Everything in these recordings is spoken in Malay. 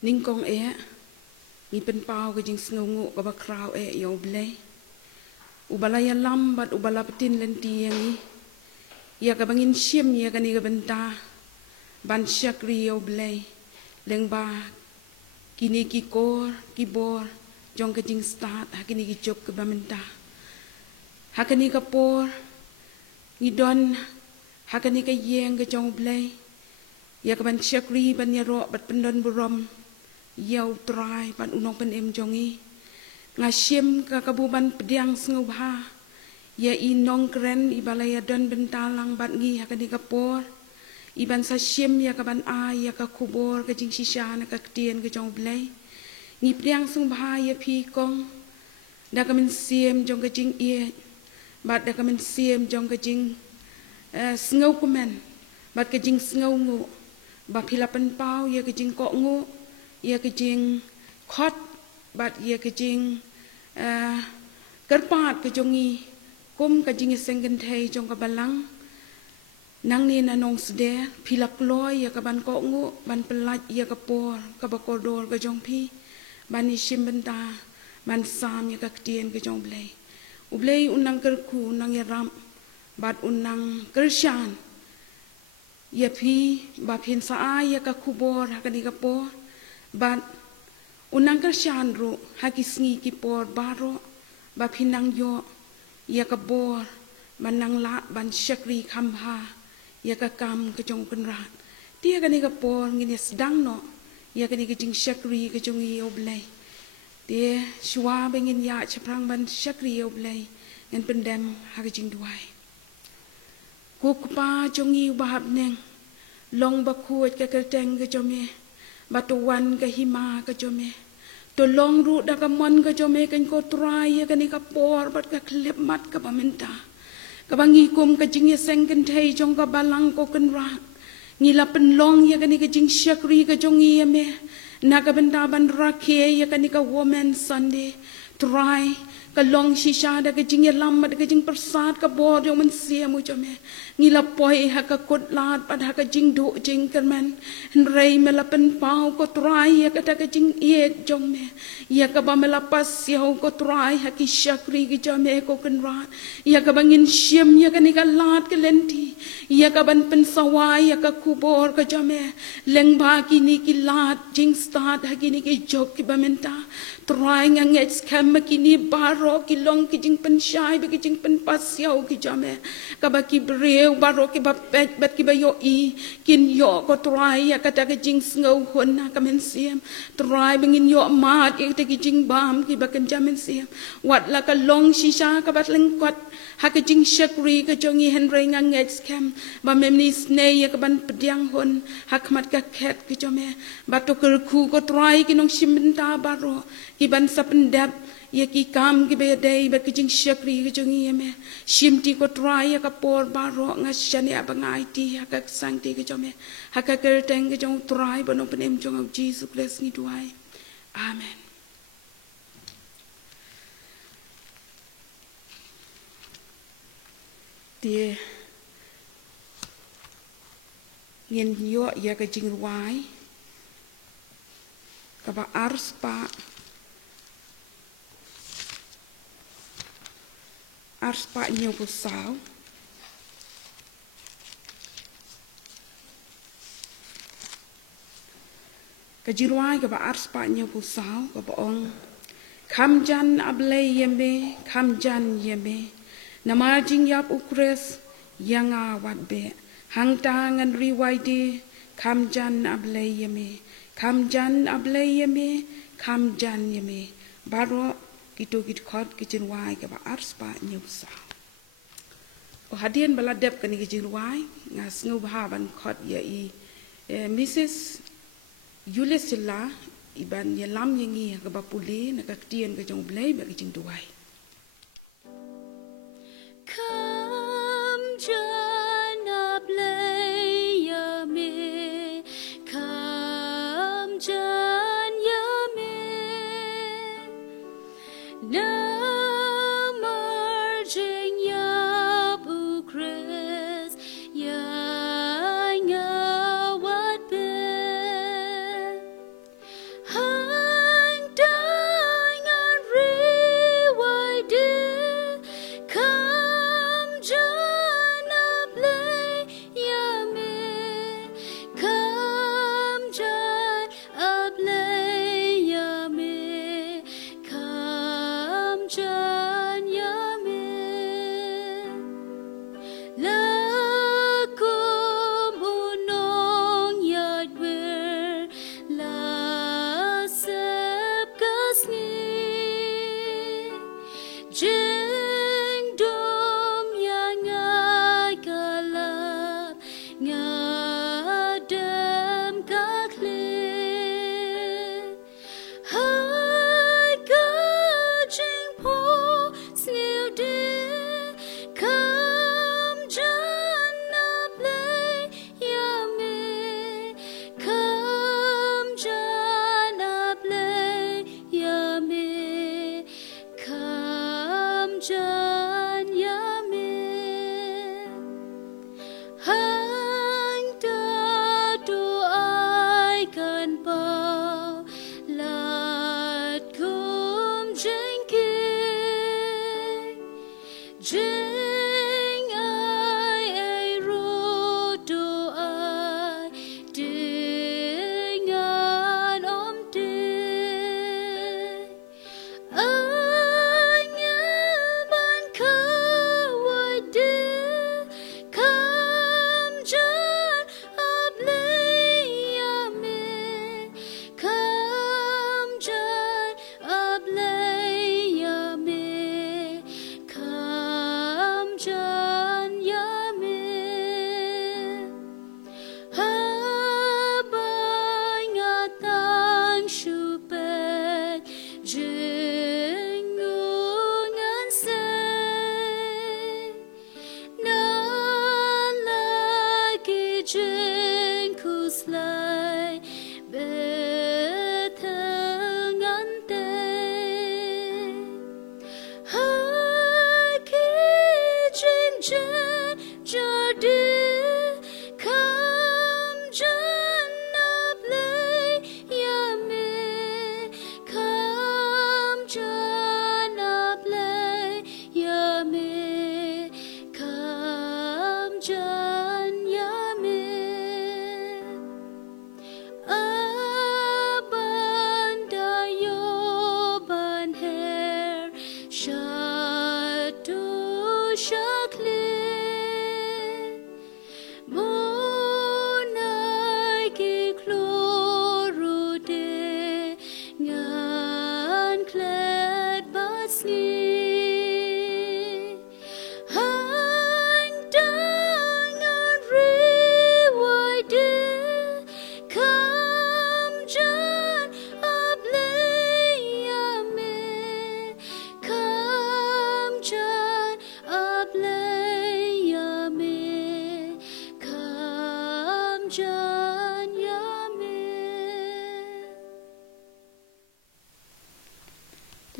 Ningkong ni pen pau ke jing sngungu ke ba krau yo blei. Ubalaya lambat ubala petin lenti yang ia ka bangin siam ia ka ni ka benta ban syakri yo blei leng ba kini ki kor ki bor jong ka jing start hakini ki jok ke bamenta hakani ka por ni don hakani ka yeng ka jong blei ia ka ban syakri ban ya ro bat pendon burom yau trai ban unong pen em jongi ngasyem ka kabuban pediang sengubha ya inong keren ibalaya don bentalang bat ngi hakani kapor iban sa syem ya kaban a ya ka kubor ka jing shisha na ka ktien ka jong blai ngi pediang sengubha ya pi kong da ka men siem jong ka jing ie bat da ka men siem jong ka jing sengau kumen bat ka jing sengau ngu ba pilapan pau ya ka jing ko ngu ya ka jing khot bat ia kejing kerpat kejongi kum kejing senggen thai jong ka balang nang ni na nong sde pilak loy ya ka ban ko ngu ban pelat ya ka por ka ba kodor ka jong pi ban ni sim benta ban sam ya ka ktien ka jong blai ublei unang kerku nang ya ram bat unang kershan ya pi ba pin sa ya ka kubor ha ka ni ka por bat unang kershan ru hakis ngi ki por baro ba pinang yo ya ka bor manang la ban syakri khamha ya ka kam ke jong penrat dia ka ni ka por ngi sedang no ya ka ni ke jing syakri ke jong yo blai dia shwa bengin ya chaprang ban syakri yo blai ngan pendam ha ka jing duai ku pa jong yi bahab neng long ba kuat ka kerteng ke jome batuan ke hima ke jome tolong ru da ka mon ke jome kan ko try ka ni ka por bat ka klip mat ka pamenta ka bangi kum ka jing seng kan thai jong ka balang ko kan ra ngi la pen long ya ka ni ka jing syakri ka jong ye me na ka benda ban rakhe ya ka ni ka woman sunday try ka long shisha da ka jing lam da ka jing persat ka bor yo men sia mu jome ngila poi ha ka kot lat pad ha ka jing do jing kerman rei mela pen pau ko try ya ka ta ka jing ye jong me ya ka ba mela pas ya ko try ha ki syakri ki jome ko kan ra ya ka bangin syem ya ka ni ka lat ka lenti ya ka ban pen sawai ya ka kubor ka jome leng ba ki ni ki lat jing start ha ki ni ki jok ki ba menta try ngang ets kam ki ni baro ki long ki jing pen syai ba ki jing pen pas ya ki jome ka ba ki breu baro ki ba pet bat ki ba yo I kin yo ko try ya kata ke jing ngau hon na kamen siam try bengin yo mat ya te ki jing bam ki ba kan jamen siam wat la ka long shisha ka bat leng kwat ha ke jing syakri ka jongi henry ngang ex cam ba memni snei ya ka ban pediang hon hak mat ka ket ki jome ba to ku ko try ki nong siminta baro ki ban sapendap ya ki kam ki be dei ba ki jing syakri ki jongi yeme shimti ko try ya ka por baro ngashani abangai ti ha ka sang ti ki jome ha ka kerteng ki jong try ba no penem jong of Jesus Christ ni duai amen dia ngin yo ya ka jing ruai ka ba ars pa nhiều của sáu cái jiruai cái bà ars pa nhiều của sáu cái bà ông kham jan ablay yeme kham jan yeme namar jing yap ukres yanga wat be hang tangan riwaide kham jan ablay yeme kham jan yeme baro gitu gitu khot kitchen wai ka ba ars pa nyup sa o hadien bala dep kan kitchen wai ngas ngu ba ban khot ya I Mrs Yulisilla iban ya lam yangi ka ba puli na ka tien ka jong blai ba kitchen duai Come John ablay yame come John yame Namarjing yapu Chris yanga what be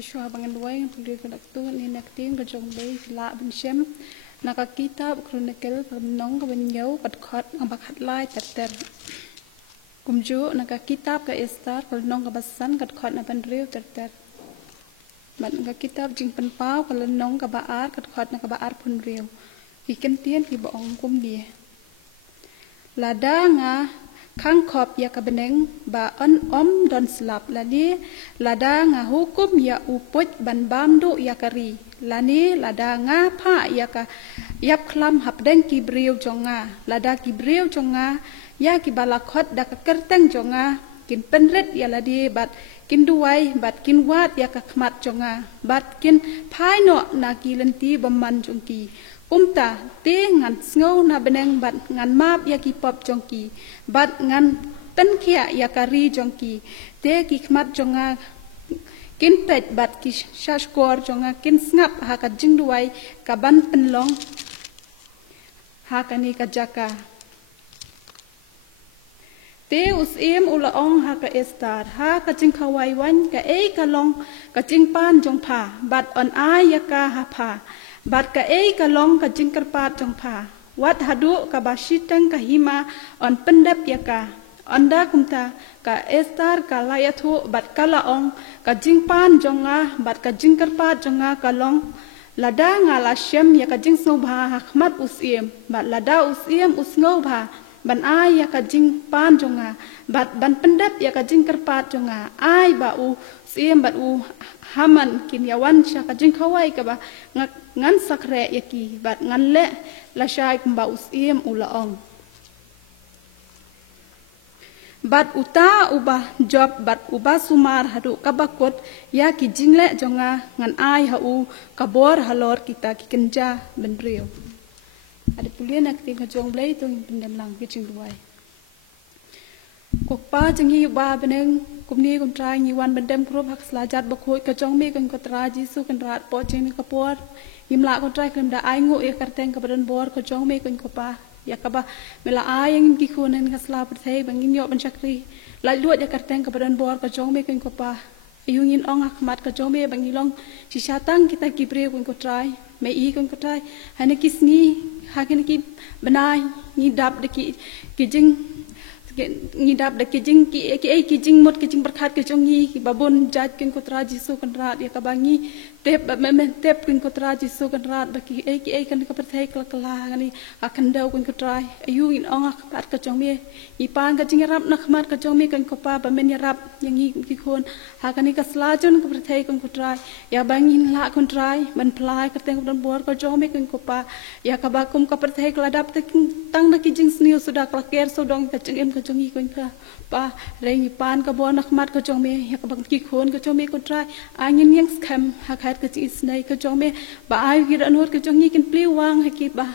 Joshua bangan duai pulih ke tu ni nak ting ke jong bay la ben shem nak kitab chronicle nong ke ben yau kat khot ngabak hat lai ter kumju nak kitab ke Esther ke nong ke basan kat khot na ben riu ter bat nak kitab jing pen pau ke nong ke baar kat khot nak baar pun riu ikan tien ki bong kum dia lada nga khang khop ya ka beneng ba on don slap lani lada nga hukum ya upoj ban bam du ya kari lani lada nga pha ya ka yap khlam hap deng ki briu jonga lada ki briu jonga ya ki balakhot da ka kerteng jonga kin penret ya ladi bat kin duai bat kin wat ya ka khmat jonga bat kin phai no na ki lenti baman jongki umta te ngan ngau na beneng bat ngan map ya ki pop jongki bat ngan pen khia ya kari jongki te ki khmat jonga kin pet bat ki shashkor jonga kin snap ha ka jingduai ka ban penlong ha kani ka jaka te us ula ong ha ka Esther ha ka jing khawai wan ka ka long ka jing pan jong pha bat on ai ya ka ha pha bat ka ka long ka jingkar pat jong pha wat hadu ka basitang ka hima on pendap ya ka onda kumta ka Esther ka layathu bat kala ong ka jingpan jonga bat ka jingkar pat jonga ka long lada nga la shem ya ka jing so bha hakmat usiem bat lada usiem usngau bha ban ai ya ka jingpan jonga bat ban pendap ya ka jingkar pat jonga ai ba u siem bat u haman kin yawan sha ka jing khawai ka ba ngan sakre yaki bat ngan le la shai kumba usiem ulaong bat uta uba job bat uba sumar hadu kabakot ya ki jingle jonga ngan ai hau kabor halor kita ki kenja benrio ada pulian nak ting jong blai tu pendam lang ki jing duai kokpa jangi ba beneng kumni kum trai ngi wan bendem krop hak slajat bakhoi ka jong me kan ko tra jisu kan rat po jeng ka por himla ko trai kan da ai ngo e karteng ka badan bor ka jong me kan ko pa ya ka ba mela ai yang ki kunen ka sla prthei bangin yo ban chakri lai luat ya karteng ka badan bor ka jong me kan ko pa ayungin ong akmat ka jong me bangilong sisatang kita ki bre kan ko trai me i kan ko trai hane kisni hakin ki banai ni dap de ki jing ngidap de kijing kijing mot kijing berkat ke jongi ki babon jaj kin kotra jisu kan rat ya kabangi tep men tep kin kotra jisu kan rat baki kan ka perthai kala ngani akan dau kin kotra ayu in ong ak ka jongi i pan ka jing rap nak mat ka jongi kan ko pa ba men rap yang ki khon ha kan ka slajon ka perthai kan kotra ya bangin la kon trai ban plai ka teng ban bor ka jongi kan ko pa ya ka ba kum ka perthai kala dap tang na kijing sniu sudah kala ker so dong ka jeng ka jongi kon pa rei pan ka bon nak mat ka jong me ya ka bang ki khon ka jong me ko trai angin yang skam ha khat ka chi snai ka jong me ba ai gi ran hot ka jong ni kin pli wang ha ki ba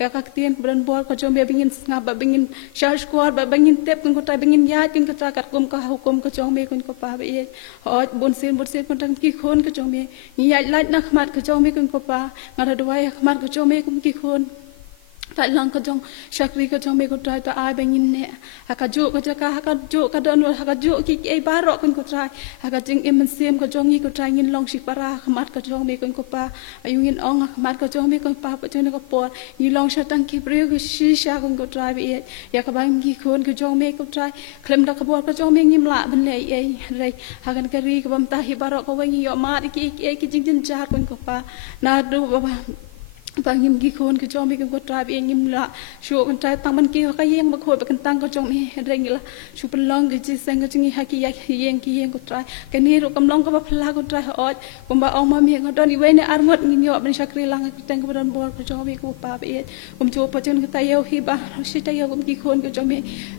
ya ka tien bran bor ka jong me bingin ngap ba bingin shar squad ba bingin tep kun ko trai bingin ya kin ka tra kat kum ka hukum ka jong me kun ko pa ba e hot bon sen kon tang ki khon ka jong me ni ya lait nak mat ka jong me kun ko pa ngara dwai mat ka jong me kum ki khon tak lang ka jong shakri ka jong me ko trai ta ai bangin ne haka jo ka jaka haka jo ka don haka jo ki ai barok kun ko trai haka jing em sem ka jong ni ko trai ngin long shik para khamat ka jong me kun ko pa ayungin ong khamat ka jong me kun pa pa jong ko por ni long shatang ki bre ko shi sha kun ko trai bi ya ka bang ki khon ka jong me ko trai klem da ka por ka jong me ngim la ben le ai rei haka ka ri ka bam ta hi barok ko wengi yo ma ki jing jin jar kun ko pa na do ba bangim gi khon ke jom ke ko tribe ngim la shu kan tribe tang man ki ka yeng ba khoi ba kan tang ko jom he reng la shu pen long ge ji sang ge ngi ha ki ya yeng ki yeng ko tribe ke ni ro kam long ko ba phla ko tribe ot ko ba ong ma mi ko don i we ne ar ngot ngi yo ben shakri lang ki tang ko don bor ko jom ko pa be kum jo pa chen ka yo hi ba shi ta yo kum ki khon ke jom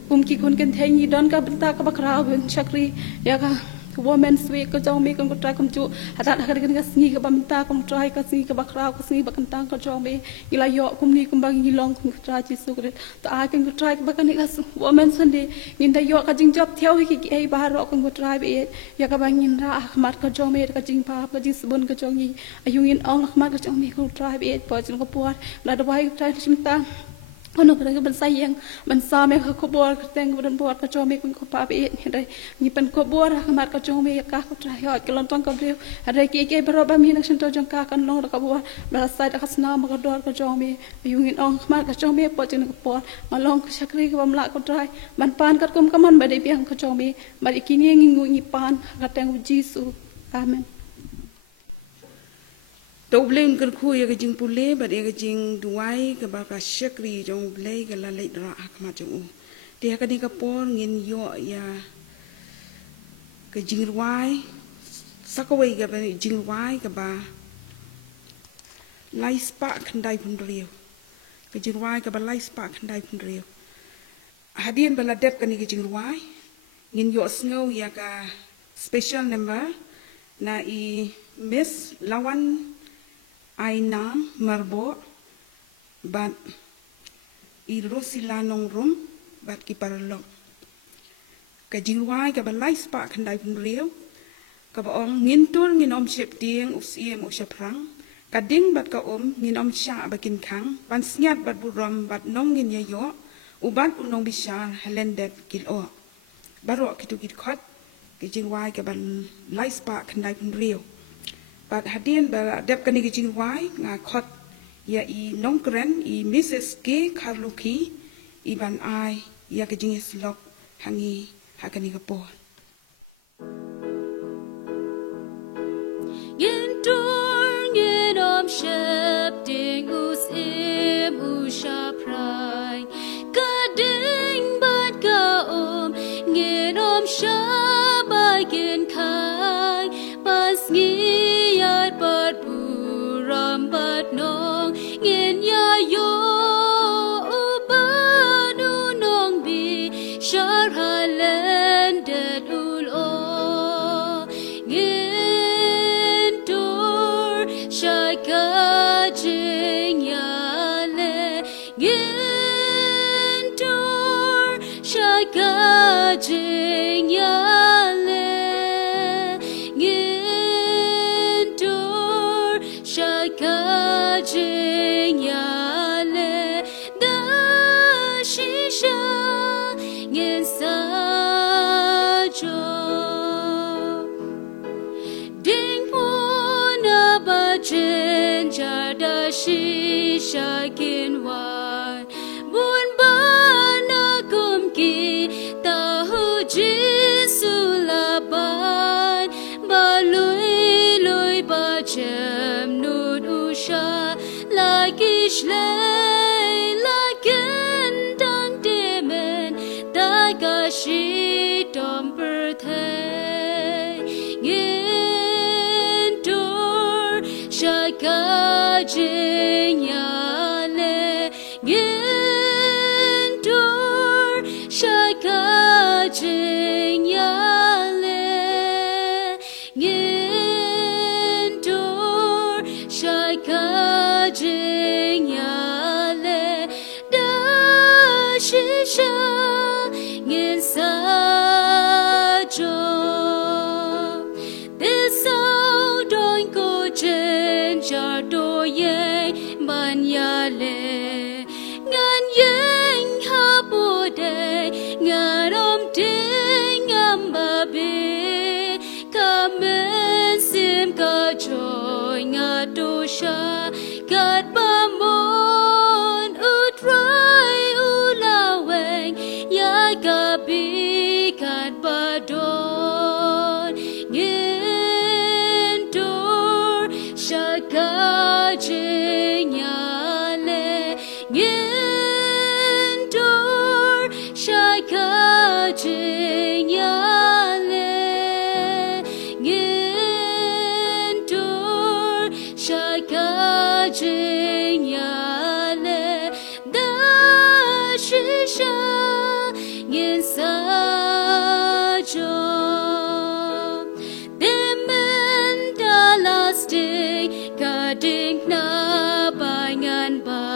kum ki khon ken thai ni don ka ta ka ba kra ben shakri ya ka woman sweet ko jong me ko try kom chu hatat ha kan ngi ka bamta kom try ka si ka bakra ko si bakan tang ko jong me ila yo kum ni kum bang hilong kum try chi su kre ta a kan ko try ka bakan ka woman sunday ngin da yo ka jing job theo hi ki ai ba ro ko try be ya ka bang ngin ra ahmat ko jong me ka jing pa ka jing subon ka jong ni ayung in ong ahmat ka jong me ko try be po jing ko por la da bai try chim ta Ono kadang ban sayang ban same ka kobor ka teng ban bor ka chome kun ko pa be dai ni pen kobor ka mat ka chome ka ko tra yo ke lon tong ka bre ada ke bro ba mi nak sento jong ka kan long ka bor ba sai ka sna ma ka dor ka chome yungin ong mat ka chome po tin ka por ma long ka sakri ka bam la ko trai ban pan ka kum ka man ba dai piang ka chome ba ikini ngi ngi pan ka teng jisu amen. Tau blame kan ku ya kajing pule bat ya kajing duai ke baka syakri jong blay ke lalai dra akma jong u. Dia kani kapor ngin yo ya kajing ruai sakawai ke ba jing ruai ke ba lai spa kandai pun riu. Kajing ruai ke ba lai spa kandai pun riu. Hadian bala dep kani kajing ruai ngin yo snow ya ka special number na I Miss Lawan Ainam Marbo bat I Rosila nong rum bat ki paralog kajing ruai ka balai spa kandai pun riu ka ba ong ngintul ngin om ship tieng usiem usaprang kading bat ka ngin om sha bakin kang ban snyat bat buram bat nong ngin yayo ubat unong bisar helendet kilo barok kitu kit khot kajing ruai ka balai spa kandai pun riu But hadian ba dep kani kajing wai nga khot ya I nongkren I Mrs. K. Karluki I ban ai ya kajing slok hangi hakani kapor. Ngin om shep ding us im usha prai kading bat ka ngin om sha bagin kai pas but buram but nong ngin ya yo ubanu nong bi shar halendet ul o ngin dur shaka jing ya le ngin dur shaka jing ya kajing ya le da shisha ngin sa jo ding po na ba jen jar da shisha kin wa bun ba na kum ki ta hu jisu la ban ba lui lui ba jem nu like ishlay like dan demen dagashi domperthe ngindur shaka jinya le ngindur shaka jinya le ngindur shaka jing ya le da shisha ngin sa jo this so don't go jen jar do ye ban ya le ngan yeng ha bo de ngarom ding am ba be kamen sim ka joy nga do sha God bamon utrai ulaweng ya gabi God badon ngindur shaka jinya le ngindur shaka jinya le ngindur shaka jing ya le da shisha ngin sa jo demen da lasting kading na bangan ba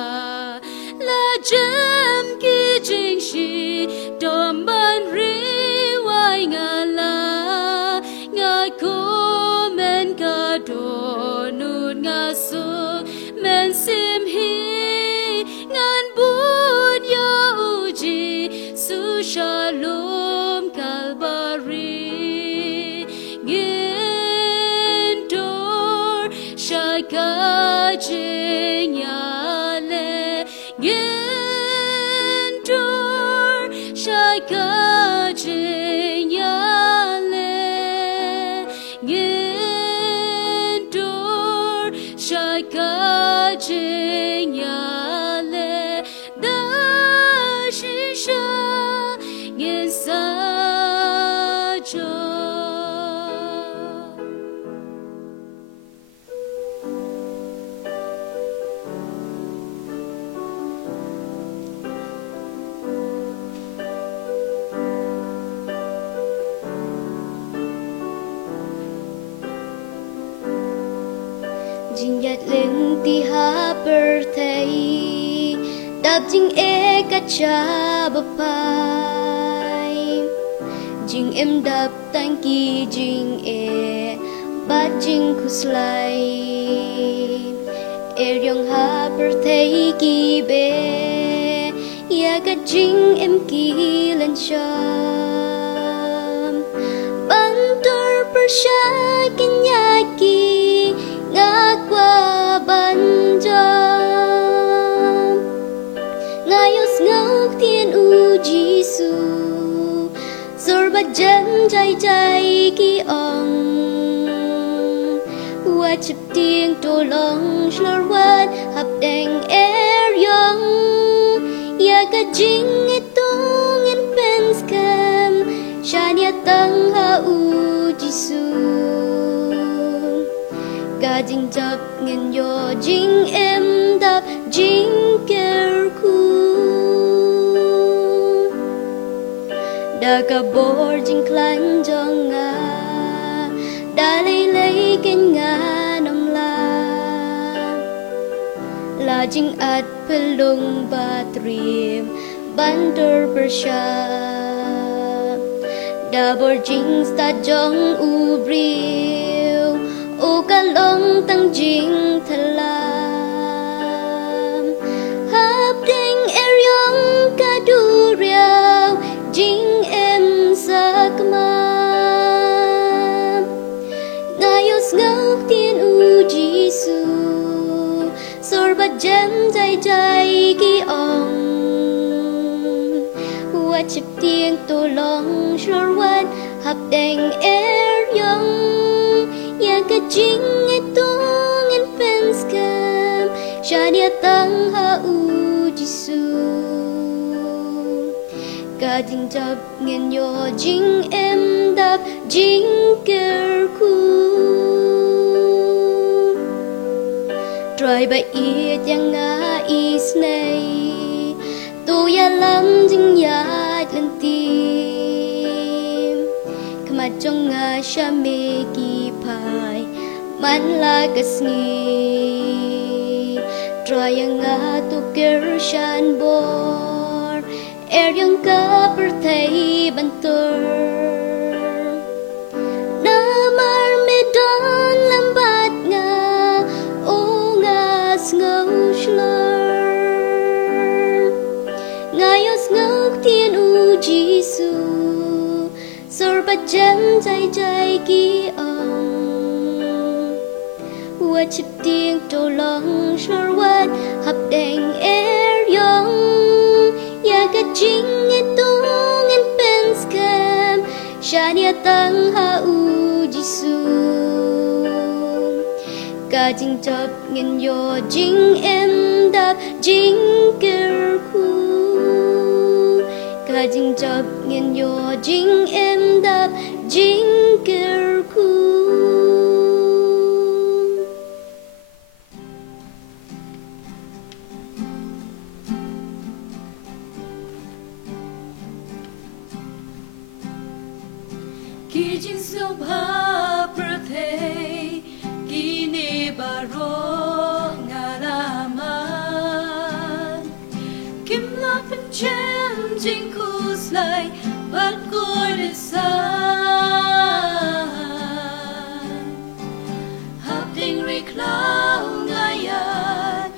la jam ki jing shi dom ban ri ca trình ya lệ nghiên đôi sai ca trình ya lệ đã sinh ra nghiên sa cho Jing yat lên ti ha birthday đạp jing e cả cha bắp pai jing em đạp tang ki jing e bát jing kuslai e ryong ha birthday ki be ya cả jing em ki lên cham ban tur persha kenya ki qua ban jam ngayos ngau thiên u Giêsu zor ba jam jai jai ki ong wa chip tiếng to long slor wan hap deng yong ya ka jing itong in pens kam shania tang ha u Giêsu ca jing chập ngân yo jing em đạp jing ker khu đã cả bor jing klan jong nga đã lấy ken nga nam la jing at pelung batrim banter persha đã bor jing sta jong ubri o ka long tang jing thalam hap ding eryong ka du riao jing em sakma ngayos ngau thiên u Giêsu sor ba jam jai jai ki ong wa chip tiếng to long shor wan hap ding eryong ya ka jing itong in pens kam shania tang ha u Giêsu ka jing chap ngin yo jing em đạp jing ker khu try ba i yang nga is nay tu ya lam jing ya lên tim kama trong nga sha me ki pai man la kasni try nga tu ker shan bor yang ka perthai bantur namar medan lambat nga o nga ngau shlur ngayos ngau thiên u Giêsu sor ba jam jai jai ki ong wa chip tiếng to long shor wat hap deng yong ya ka jing itong in pens kam shania tang ha u Giêsu ka jing chap ngin yo jing em đạp jing ker khu ka jing chap ngin yo jing em đạp jing ker khu ki jing so bha prathe ki ne baro ngalaman kim la pen chem jing kus lai bat koi de sa hap ding re klau ngayat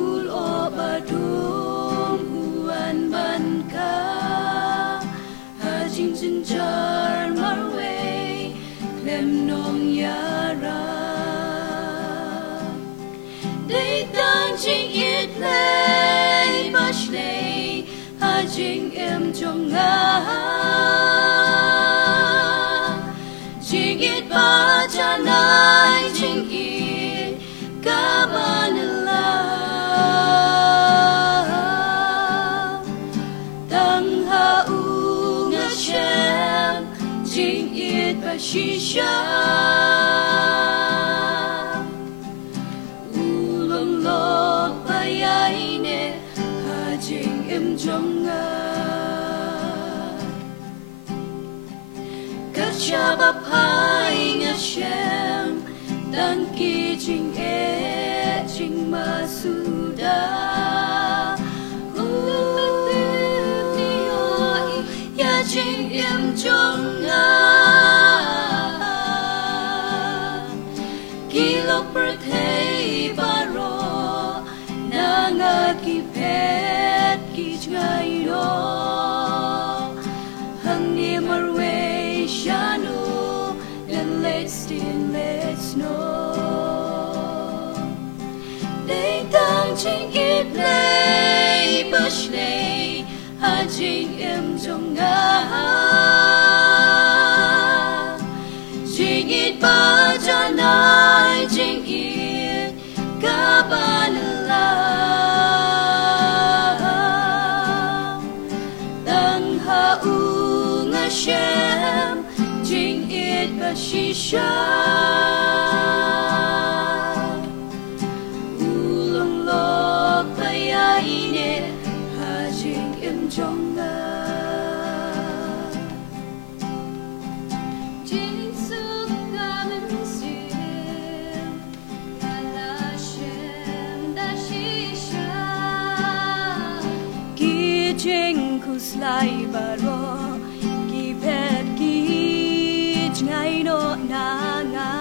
ul o badum uan ban ka ha jing jin jar marwe klem nong yara they dang jing it lay bash lay ha jing em trong ngã jing it ba cha nai jing it ka ba la tang ha u nga shem jing it ba shi sha Shabbat hai nga shem dan ki jing e jing masuda ya jing em jong nga kilo perthei baro na nga ki pet ki jngai ro hang ni marwe Shanu and let's know. They don't jing it play, bush lay, ha jing em jong nga. Jing it ba janai, jing it kabanala. Tang ha u nga shem. Shisha Ulong lok bayaine hajing im jonga Jing suk kamen sim Yala shem da shisha Ki jing kuslai baro Ki pet ki ngay no na nga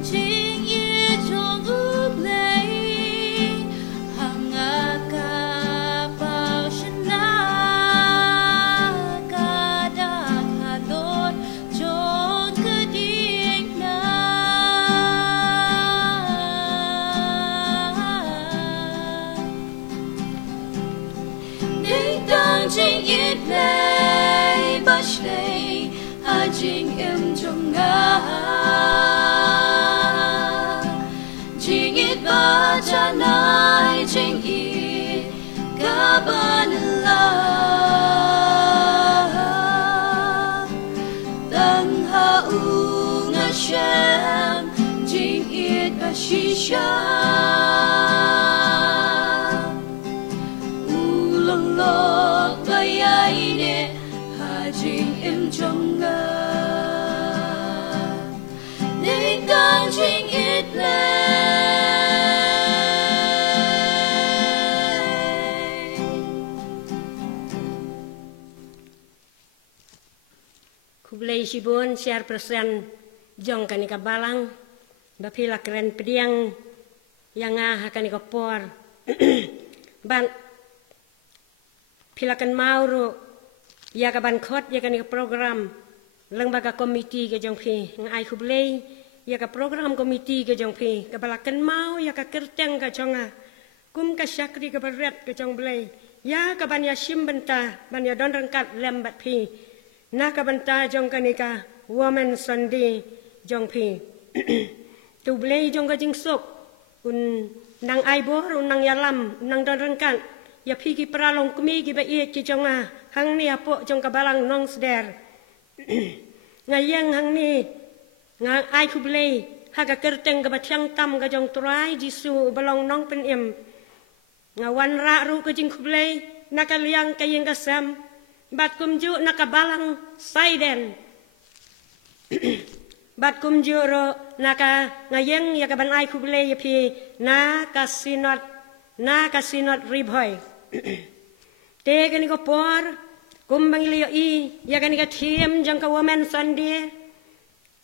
jing ye trong uk lay hang ka pa shna ka da ka dot jong ka ding na ding dang jing it lay jing em trong nga jing it ba cha nai jing it ka ban la tang ha u nga shem jing it ba shi sha ulong lok ba yai ne ha jing em trong nga jing it play Kublai sibun share persen jong kanika balang bapila keren pediang yang kanika por ban pilakan mauro ya kaban khot ya kanika program lembaga komiti ke jong phi ngai kublai ya ka program komiti ke jong phi ka balakan mau ya ka kerteng ka jonga kum ka syakri ka berat ke jong blai ya ka ban ya sim benta ban ya don rangkat lembat phi na ka benta jong kanika woman sunday jong phi tu blai jong ka jing sok un nang ai bor un nang yalam nang don rangkat ya phi ki pralong kumi ki ba ye ki jonga hang ni apo jong ka balang nong sder ngayang hang ni nga ai kublai haga kerteng ga bathyang tam ga jong trai jisu balong nong pen em nga wan ra ru ka jing kublai nakaliang kayeng kasam bat kumju nakabalang saiden bat kumju ro naka ngayeng ya ka ban ai kublai ya pi na kasinot ribhoy te gani ko por kumbang liyo i ya gani ka thiem jong ka woman sandie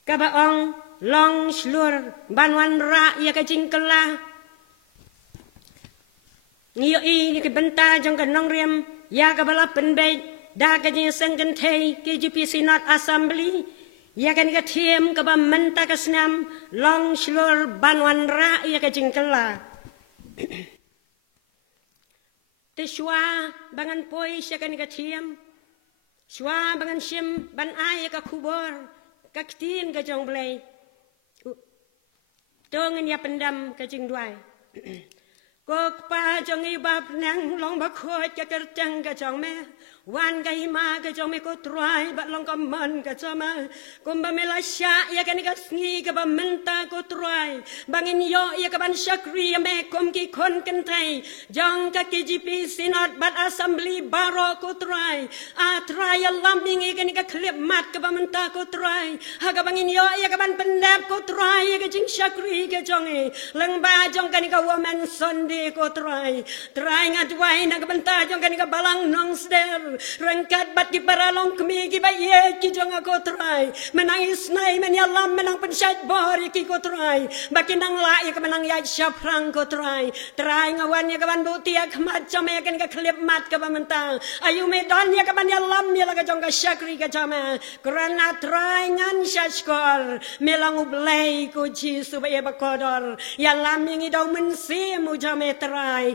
kabaong long slur banwan ra ya ka jingkela ngiyo i ni ka benta jong ka nong riem ya ka bala penbe da ka jing sengken thei KGP Senate Assembly ya ka ni ka thiem ka ba menta ka snam long slur banwan ra ya ka jingkela te shwa bangan poi syakan ka thiam shwa bangan shim ban ai ka khubor ka ktin ka jong blai tong nya pendam ka jing duai ko pa jong i bab nang long ba khoi ka kertang ka jong me wan ka hima ka jong me ko trai ba long ka man ka chama kum ba mela sya ya kan ka sngi ka ba menta ko trai bangin yo ya ka ban syakri ya me kum ki kon kan tai jong ka KGP sinot bat assembly baro ko trai a trai lambing ya kan ka klip mat ka ba menta ko trai ha ka bangin yo ya ka ban pendap ko trai ya ka jing syakri ka jong e lang ba jong kan ka woman sonde ko trai ngat wai na ka benta jong kan ka balang nong sder rangkat bat di paralong kemi ki baye ki jong ako try menangis nai menyalam menang pensyat bor ki ko try bakinang la ya menang ya syaprang ko try ngawan ya kaban buti ya kmat jame kan ka klip mat ka mentang ayu medan ya kaban yalam ya la ka jong ka syakri ka jame kerana try ngan syashkor melang ublai ko ji supaya bakodor ya lam ngi daw mensi mu jame try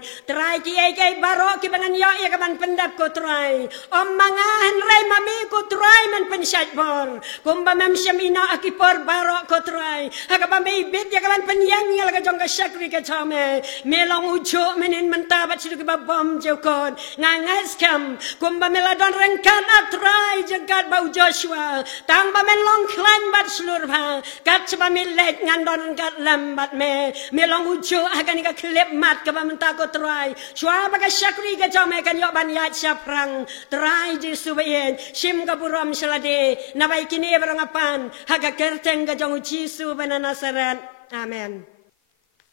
ki ai baro ki bangan ya kaban pendap ko try om mangahan ray mami ko try man pensyat bor kumba mem syamina akipor baro ko try hakaba may bit ya kaban penyang ya ka jong ka syakri ka chame melong ujo menin mentabat sidu ka bom jokon ngangas kam kumba meladon rengkan atrai jagat bau Joshua tang ba men long klan bat slur ha kat chba milet ngandon kat lambat me melong ujo akan ka klip mat ka ba menta ko try shwa ba ka syakri ka chame kan yo ban ya syaprang try je subayen shim ka buram salade nawai kini barangapan haga kerteng ka jong Jisu bana Nasaret amen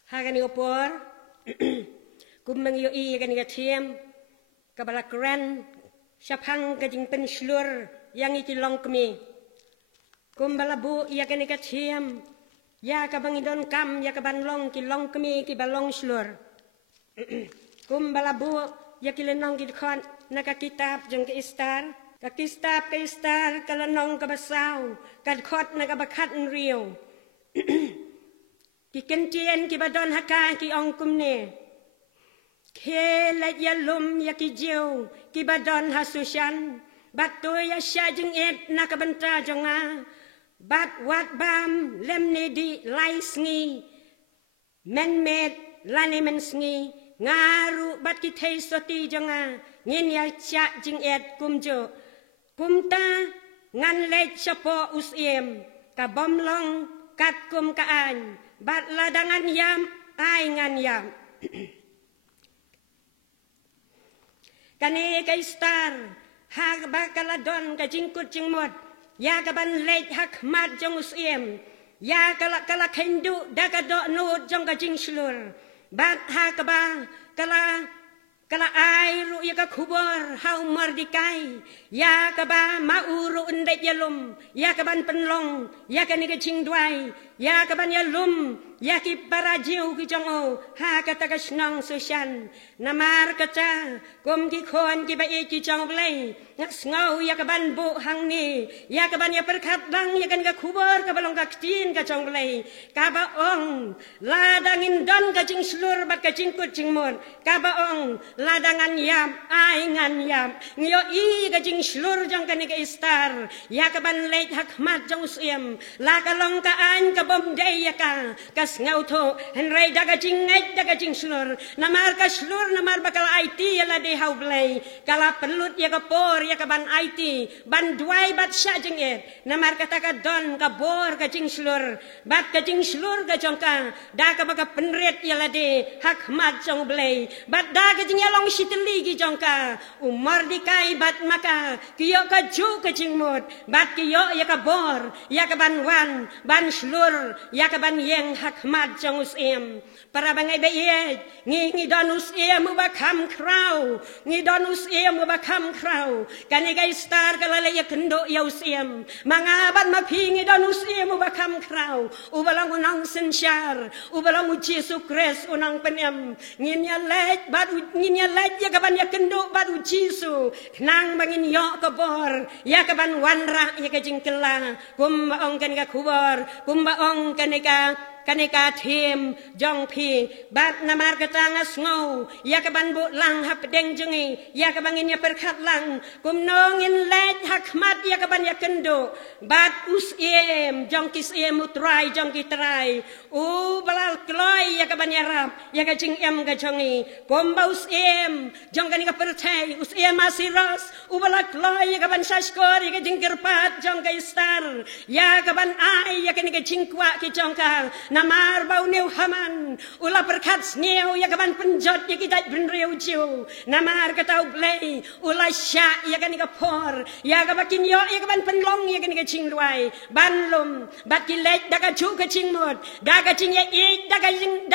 haga ni opor kumeng yo i kan ka thiem ka bala kran syapang ka jing pen slur yang iki long kemi kumbala bu ya kan ka thiem ya ka bangidon kam ya ka ban long ki long kemi ki balong slur kumbala bu ya ki lenong ki khon naka kitab jeng ke istar ka istar kalanong ka basaw kad khot naka bakat riu ki kentien ki badon haka ki ong kumne ke la yalum ya ki jiu ki badon hasusyan batu ya syajing et naka benta jonga bat wat bam lemne di laisngi menmet lani mensngi ngaru bat ki thei soti jonga ngin ya cha jing et kumjo kumta ngan lech chapo usiem ka bomlong kat kum ka an bat ladangan yam ai ngan yam kane ka istar hak bakaladon ka jingkut jingmot ya ka ban lech hak mat jong usiem ya kala khendu dakado no jong ka jing slur bat hak ba kala ai ru ya ka khubor hau mardikai ya ka ba mauru undek yalum ya ka ban penlong ya ka ni ka chingdwai ya ka ban yalum ya ki parajiu ki jongo ha ka ta ka snong susyan namar ka cha kum ki khon ki ba e ki jong blai ngas ngau ya ka ban bu hang ni ya ka ban ya perkhat bang ya kan ka khubor ka balong ka ktin ka jong blai ka ba ong ladangin don ka jing slur bat ka jingkut jingmon ka ba ong ladangan yam ai ngan yam ngyo i ka jing slur jong ka ni ka istar ya ka ban leit hak mat jong usiem la ka long ka an ka bom dei ya ka ngau tho henrei daga jing slur namar ka slur namar bakal IT ya la de hau blai kala pelut ya ka por ya ka ban IT ban duai bat sya jing et namar ka ka don ka bor ka jing slur bat ka jing slur ka jong ka da ka baka penret ya la de hak mat jong blai bat da ka jing ya long siteli gi jong ka umar dikai bat maka kiyo ka ju ka jing mot bat kiyo ya ka bor ya ka ban wan ban slur ya ka ban yeng hak mat jong usiem para bangai baye ngi don usiem ba kham krau ngi don usiem ba kham krau kane ga star kala ya kendo ya usiem mangaban ma phi ngi don usiem ba kham krau ubalang unang sensyar ubalang Yesus Kristus unang penem ngin ya lej ya kaban ya kendo badu Yesus nang bangin yo kabor ya kaban wanra ya ka jingkela kumba ong kan ka kubor kumba ong kan ka kaneka thêm jong phi bat namar katangas ngau ya ka ban bu lang hap deng jengi ya ka bangin ya perkhat lang kum nongin let hakmat ya ka ban ya kendo bat us em jong kis em utrai jong ki trai u balal kloi ya ka ban ya rap ya ka jing em ka jongi kum ba us em jong ka ni ka perthai us em asiras u balal kloi ya ka ban saskor ya ka jing kerpat jong ka star ya ka ban ai ya ka ni ka jing kwa ki jong ka namar bau neu haman ula perkat sneu ya kaban penjot ya kita benreu jiu namar katau play ula sya ya kan ka por ya ka bakin yo ya kaban penlong ya kan ka ching luai ban lum bat ki lek da ka chu ka ching mot da ka ching ya i da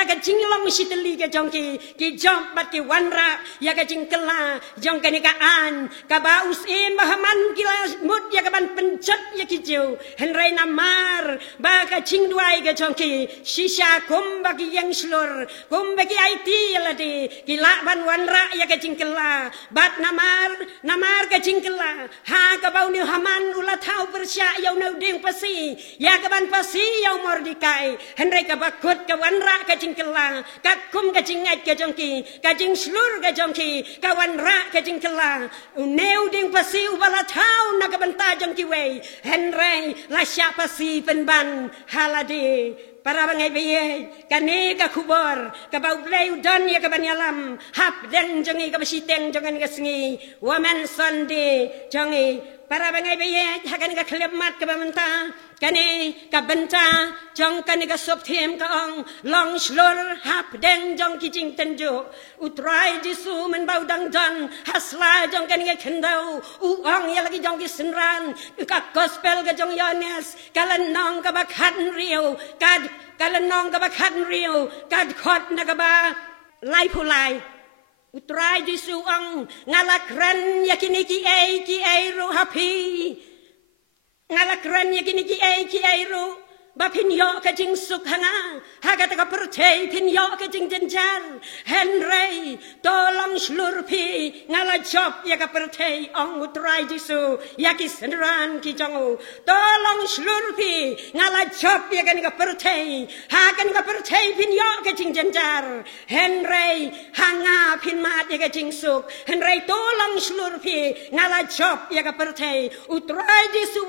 ka ching long siteli ka jong ki jom bat ki wanra ya ka ching kela jong ka ni ka an ka ba us in bahaman kila mut ya kaban penjot ya ki jiu henrai namar ba ka ching luai ka jong ki shisha kum bagi yang slur kum bagi IT ladi gila ban wanra ya ka jingkela bat namar ka jingkela ha ka bau ni haman ula thau persya yau nau ding pasi ya ka ban pasi yau mordikai henrai ka bakut ka wanra ka jingkela ka kum ka jingat ka jongki ka jing slur ka jongki ka wanra ka jingkela neu ding pasi ubala thau na ka ban ta jongki wei henrai la sya pasi penban haladi para bangai biye kane ka kubor ka bau blai udon ya ka banyalam hap den jongi ka basiteng jongan ka singi woman sunday jongi para bangai biye hakan ka klemat ka bamenta kane ka benta jong kane ka sop them ka ong long slur hap den jong ki jing tenjo utrai jisu men bau dang don hasla jong kane ka kendau u ong ya lagi jong ki senran ka gospel ka jong yones kalan nong ka bakhan riu kalan nong ka bakhan riu kad khot na ka ba lai phulai utrai jisu ong ngalakran yakini ki ai ro happy ngalakran yakini ki ai ro ba pin yo ka jing suk hanga haga ta ka perthei pin yo ka jing jenjar henrei tolong slurpi ngala job ya ka perthei ong utrai jisu ya ki senran ki jongu tolong slurpi ngala job ya ka perthei haga ka perthei pin yo ka jing jenjar henrei hanga pin mat ya ka jing suk henrei tolong slurpi ngala job ya ka perthei utrai jisu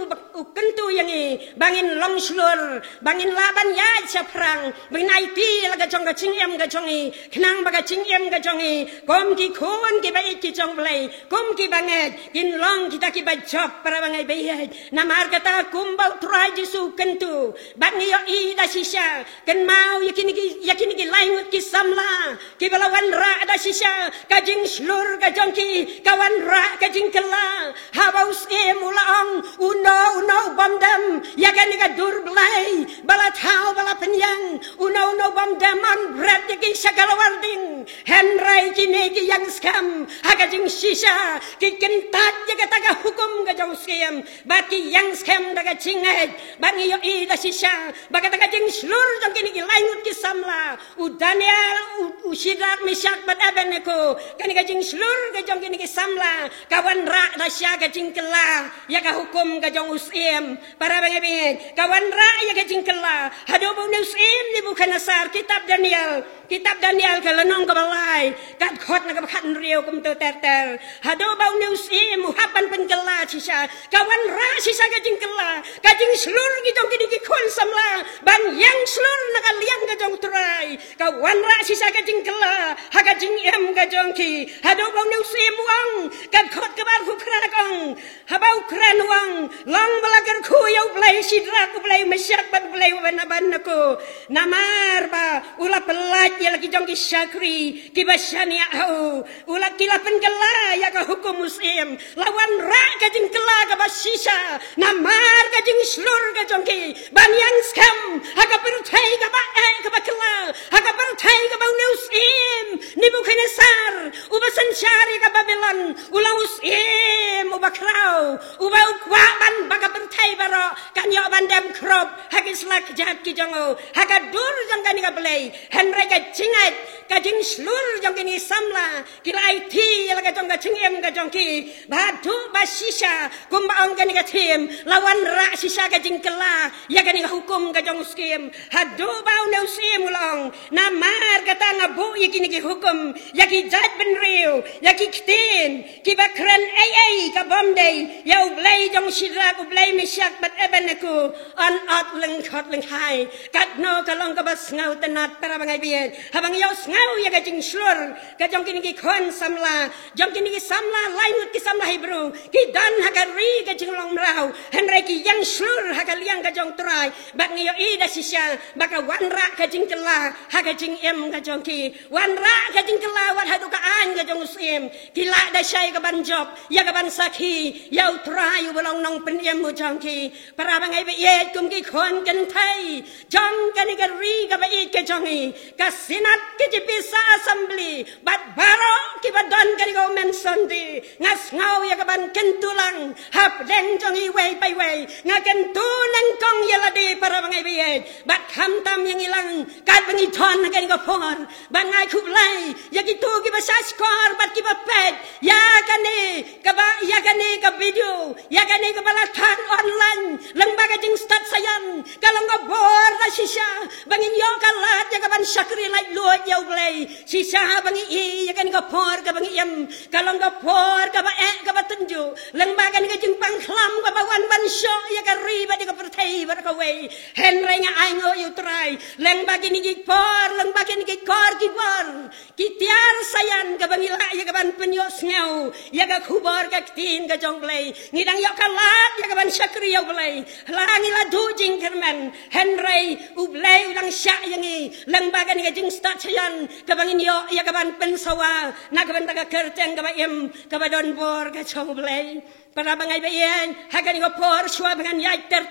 kentu yangi bangin long slur bangin laban ya chaprang binai ti laga jong ka chingem ka jongi knang baga chingem ka jongi kom ki khon ki bai ki jong blai kom ki banget kin long kita ki ba job para bangai bai namar kata kumbau trai jisu kentu bangi yo i da shisha ken mau yakini ki laingut ki samla ki balawan ra da shisha ka jing slur ka jongki kawan ra ka jing kela habaus e mulaong uno bamdam yakani ka dur blai bala thau bala penyang uno bam daman red ki sagalawarding henrai kini ki yang skam haga jing shisha ki kentat jaga taga hukum ga jong skem baki yang skam daga cinget bangi yo i da shisha baga taga jing slur jong kini ki lainut ki samla u Daniel u Sidrak Misak bat Abednego kani ga jing slur ga jong kini ki samla kawan ra da sya ga jing kela ya ga hukum ga jong usem para bangi kawan ra ya ga jing kela hado bau usem ni bukan asar kitab Daniel kalau nong ka balai kat khot na ka khan riu kum tu ter hado bau usem hapan penkela sisa kawan ra sisa ga jing kela ka jing slur gi jong kini ki khon samla ban yang slur na ka liang ga jong trai kawan ra sisa ga jing kela ha ga jing em ga jong ki hado bau usem wang kat khot ka bar hu khra kong habau kran wang long balagar khu yau blai Sidrak ku blai Misak ban blai ban ko namar ba ula pelat ya lagi jong ki syakri ki basyani au ula kilapen kela ya ka hukum muslim lawan ra ka jing kela ka basisa namar ka jing slur ka jong ki ban yang skam ha ka perthai ka ba ka ba kela ha ka perthai ka ba muslim ni bukan sar ubasan syari ka Babylon ula muslim uba krau uba ukwa ban baga bertai baro kan yo ban dem krop hagi slak jat ki jongo haga dur jang kan ga belai henry ga jingat ka jing slur jang kini samla kilai thi la ga jong ga chingem ga jong ki badu basisha kumba ong kan ga tim lawan ra sisa ga jing kela ya kan ga hukum ga jong skim hadu bau no sim long na mar kata ngabu yakini ki hukum yaki jat ben riu yaki ktin ki bakran ai ka bomday ya ublay jong sidra ublay misyak bat ebeneku on at leng khot leng hai kat no kalong ka bas ngau tenat para bangai bien habang yo ngau ya ga jing slur ka jong kini ki khon samla jong kini ki samla lainut ki samla hebrew ki dan hakari ka jing long rau henry ki yang slur hakaliang ka jong trai bat ngiyo ida sisya baka wanra ka jing kela haka jing em ka jong ki wanra ka jing kela wat hadu ka an ka jong sim kila da syai ka ban job ya ka ban sakhi ya trai u belong nong pen em mu jong ki para bangai be ye kum ki khon kan thai jong kan ka ri ka ba i ka jong i ka sinat ki ji bisa assembly bat baro ki ba don ka go men sondi ngas ngau ya ka ban kentulang hap deng jong i wei pai wei ngaken tu nang kong ya la di para bangai be ye bat kham tam yang ilang kat bangi thon kan ka phor bangai khub lai ya ki tu ki ba sa skor bat ki ba pet ya kane ka video ya kane ka balatan online lang baga jing stat sayan kalong ka bor la sisa bangin yo kalat ya ka ban sakri lai luot ya ulay sisa bangi i ya kane ka phor ka bangi em kalong ka phor ka ba ka ba tunju lang baga ni ka jing pang khlam ka ba wan ban sho ya ka ri ba di ka perthai ba ka wei henry nga ai ngo yu try lang bagi ni ki phor lang bagi ni ki kor ki bor ki tiar sayan ka bangi la ya ka ban penyo sneu ya ka khubor ka tin ka jong blai ngidang yo kalat ya ka ban sakri yo blai langi la du jing kermen henry u blai lang sya yangi lang baga ni ka jing stat sayan ka bangin yo ya ka ban pen sawa na ka ban ta ka kerteng ka ba em ka ba don bor ka jong blai para bangai bayan hagan ko por shwa bangan yai ter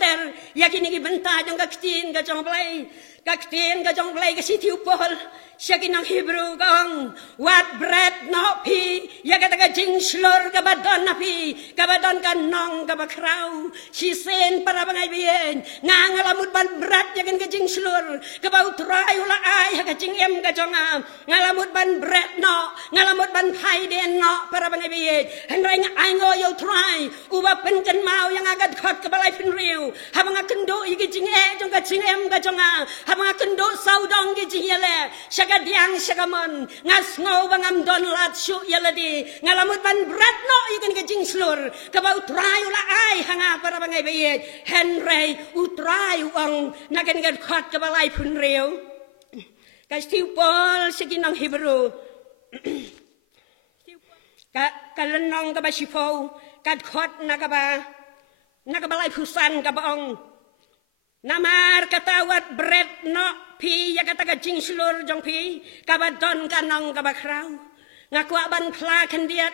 yakini ki benta jong ka tin ka jong blai ka sitiu pol Siya ng Hebrew kong what bread no pi ya kata ka jing slur ka badon na pi ka badon ka nong ka bakraw si sen para bangay bien ngalamut ban bread ya kan ka jing slur ka bau try ula ay ka jing em ka jonga ngalamut ban bread no ngalamut ban pai den no para bangay bien henry nga ay ngo yo try uba pen kan mau yang agad khot ka balai pin riu habang akendo igi jing e jong ka jing em ka jonga habang akendo saudong gi jing ele kadiang syagamon ngas ngau bangam don lat syu yaladi ngalamut ban brat no ikan ke jing slur ka bau try ula ai hanga para bangai baye henry utrai wang nagen gan khat ka balai pun reu ka stiu pol seginang hebrew ka lenong ka ba sifau ka khat na ka balai pusan ka baong namar katawat bread no pi ya kata ka jing slur jong pi kabadon kanong kabakraw ngaku aban kla kendiat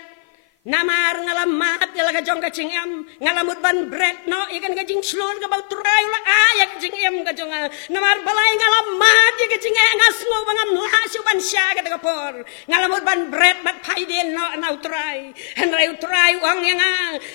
namar ngalamat ya ka jong ka jing em ngalamut ban bread no ikan ka jing slur ka bau tray la ayak jing em ka jong namar balai ngalamat ya ka jing ngas ngo bangam la su ban sya ka ka por ngalamut ban bread bat pai den no na utrai henry utrai wang yang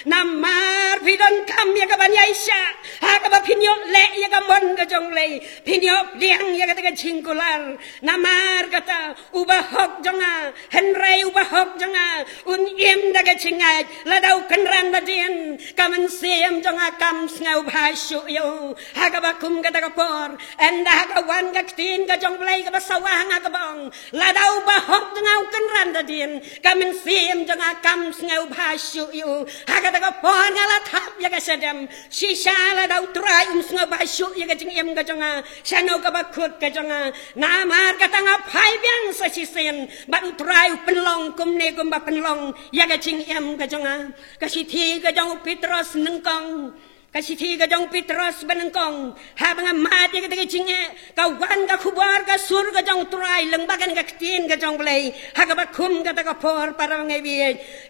namar pidon kam ya ka ban yaisha ha ka ba pinyo le ya ka mon ka jong le pinyo liang ya ka jing kular namar kata ubahok jonga henry ubahok jonga un em daga chingai la dau kanran da din kamen sem jonga kam ngau bhasu yo haga bakum ka daga por enda haga wan ka tin ka jong blai ka basawa nga ka bong la dau bahok ngau kanran da din kamen sem jonga kam ngau bhasu yo haga daga por ngala thap ya ka sedam shisha la dau trai ngau bhasu ya ka jing em ka jonga sano ka bakut ka jonga namar ka tanga phai byang sa sisen ba trai penlong kum ne kum ba penlong ya ka jing em ka jonga kasiti ka jong Petros nengkong kasiti ka jong Petros benengkong habang amat ya ka jing ka wan ka kubar ka sur ka jong trai lengbagan ka tin ka jong blai ha ka bakum ka ta ka por para ngai bi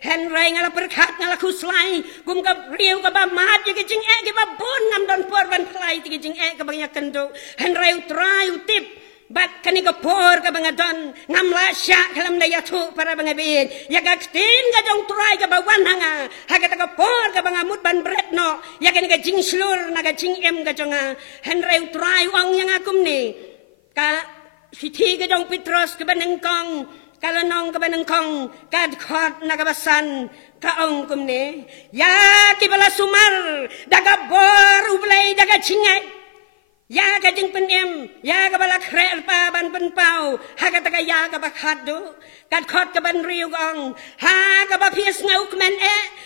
henry ngala perkhat ngala kuslai kum ka riu ka ba mat ya ka jing ka ba bon ngam don por ban plai ti ka jing ka bang ya kendo henry trai utip bat kani ka por ka bangadon ngamla sya kalam daya tu para bangabin ya ka tin ka jong try ka bawan hanga haga ka por ka bangamut ban bretno ya kani ka jing slur na ka jing em ka jonga henreu try ong yang akum ni ka siti ka jong Petros ka banengkong kalanong ka banengkong kad khot na ka basan ka ong kum ni ya ki bala sumar daga bor ublay daga chingai ya ka jing penem ya ka balak rel pa ban pen pau ha ka ta ya ka ba khat do kat khot ka ban riu gong ha ka ba phies ngau kmen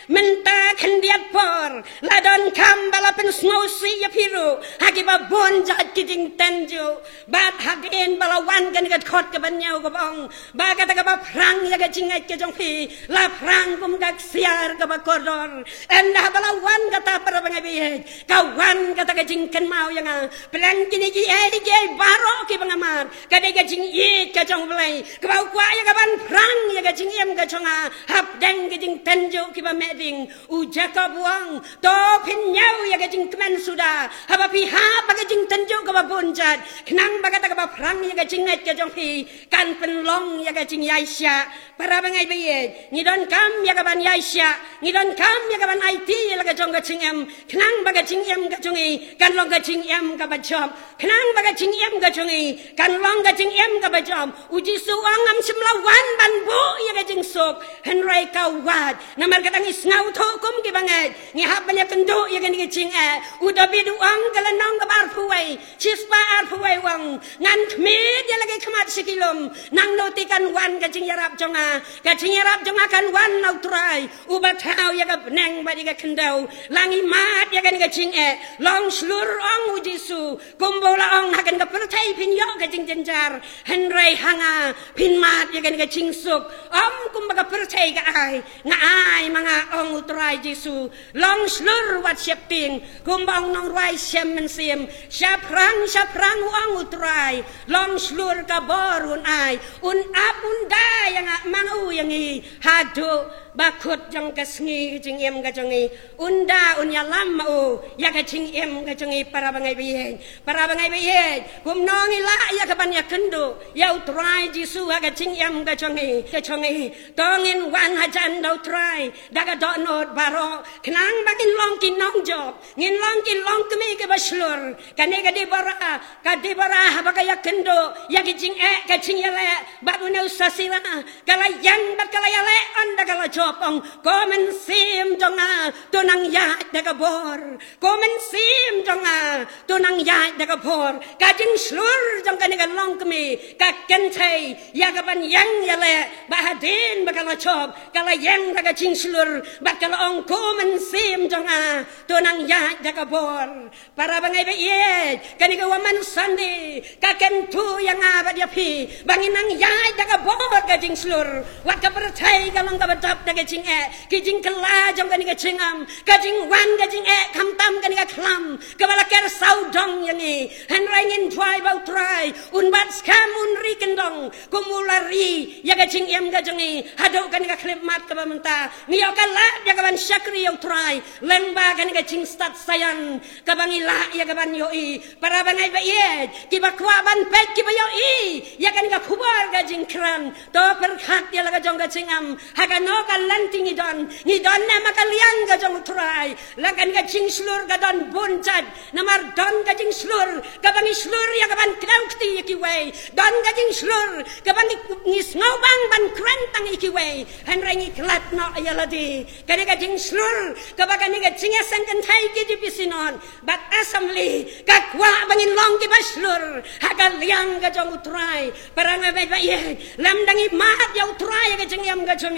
menta khen diat por la don kam bala pen snow si ya piru ha ki ba bon jat ki jing tenju bat ha den bala wan kan kat khot ka ban nyau ka bong ba ka ta ka ba prang ya ka jing ai ke jong phi la prang kum dak siar ka ba koridor en ha bala wan ka ta para bangai bi ka wan ka ta ka jing ken mau yang pelan kini ki ai baro ki bangamar ka de ka jing ye ka jong blai ka ba kwa ya ka ban prang ya ka jing em ka chonga hap deng ki jing tenjo ki ba meding u jaka buang to phin nyau ya ka jing kmen suda ha ba pi ha ba ka jing tenjo ka ba bonjat knang ba ka ta ka ba prang ya ka jing net ka jong pi kan pen long ya ka jing yai sya para bangai bi ni don kam ya ka ban yai sya ni don kam ya ka ban IT ya ka jong ka jing em knang ba ka jing em ka jongi kan long ka jing em ka ba jom kenang baga jing em ga jongi kan long ga jing em ga ba jom uji suang am simlawan ban bu ya ga jing sok henrai ka wat namar ka tangi snau tho kum ki bangai ni hab banya kendo ya ga ni jing uda bidu ang ga lanong ga bar puai chispa ar puai wang ngan khme ya lagi khamat sikilom nang noti kan wan ga jing yarap jonga kan wan nau trai uba thau ya ga neng ba di ga kendo langi mat ya ga ni ga jing long slur ang uji su kumbola ong hakan ka pertai pin yo ka jing jenjar henrai hanga pin mat ya kan ka jing suk kumbaga pertai ka ai nga ai mga ong utrai jisu long slur wat septing kumbang nong rai sem men sim syapran ong utrai long slur ka borun ai un apun da yang mangu yang i hadu bakut jong kasngi jing em ga jongi unda unya lamau ya ga jing em ga jongi para bangai biye kum nongi la ya ka ban ya kendo ya utrai jisu ga jing em ga jongi tongin wan hajan dau trai daga do not baro knang bagin long kin nong job ngin long kin long kemi ke baslur kane ga di bara ha ba ya kendo ya ga jing ga jing ya le ba no sasira kala yang ba kala ya le anda kala jopong komen sim jonga tunang ya daga bor komen sim jonga tunang ya daga bor ka jing slur jong ka ni ga long kemi ka ken thai ya ga ban yang ya le ba hadin ba kala chop kala yang daga jing slur ba kala ong komen sim jonga tunang ya daga bor para bangai ba ye ka ni ga waman sandi ka ken tu yang aba dia pi banginang ya daga bor ka jing slur wat ka perthai ka long ka batap daga jing ki jing kala jong ka ni ga chingam ka jing wan ka jing kam tam ka ni ga klam ka bala ker saudong yang ni han rangin try bau try un bat skam un rikendong kumulari ya ka jing em ka jongi hado ka ni ga klip mat ka bamenta ni yo ka la ya ka ban syakri yo try lengba ka ni ga jing stat sayan ka bangila ya ka ban yo i para bangai ba ye ki ba kwa ban pek ki ba yo i ya ka ni ga khubar ka jing kran to perkhat ya la ka jong ka chingam ha ka no ka lanting ni don na makaliang ka jong try la ka ni ga jing slur ka don bonjat namar don ka jing slur ka bangi slur ya ka ban kraukti ki we don ka jing slur ka bangi ni ngau bang ban krantang ki we han rangi klat no ya la di ka ni ga jing slur ka ba ka ni ga jing asan kan thai ki di bisinon bat assembly ka kwa bangin long ki baslur ha ka liang ka jong try parang ba ba ye lam dangi mat ya try ka jing yam ka jong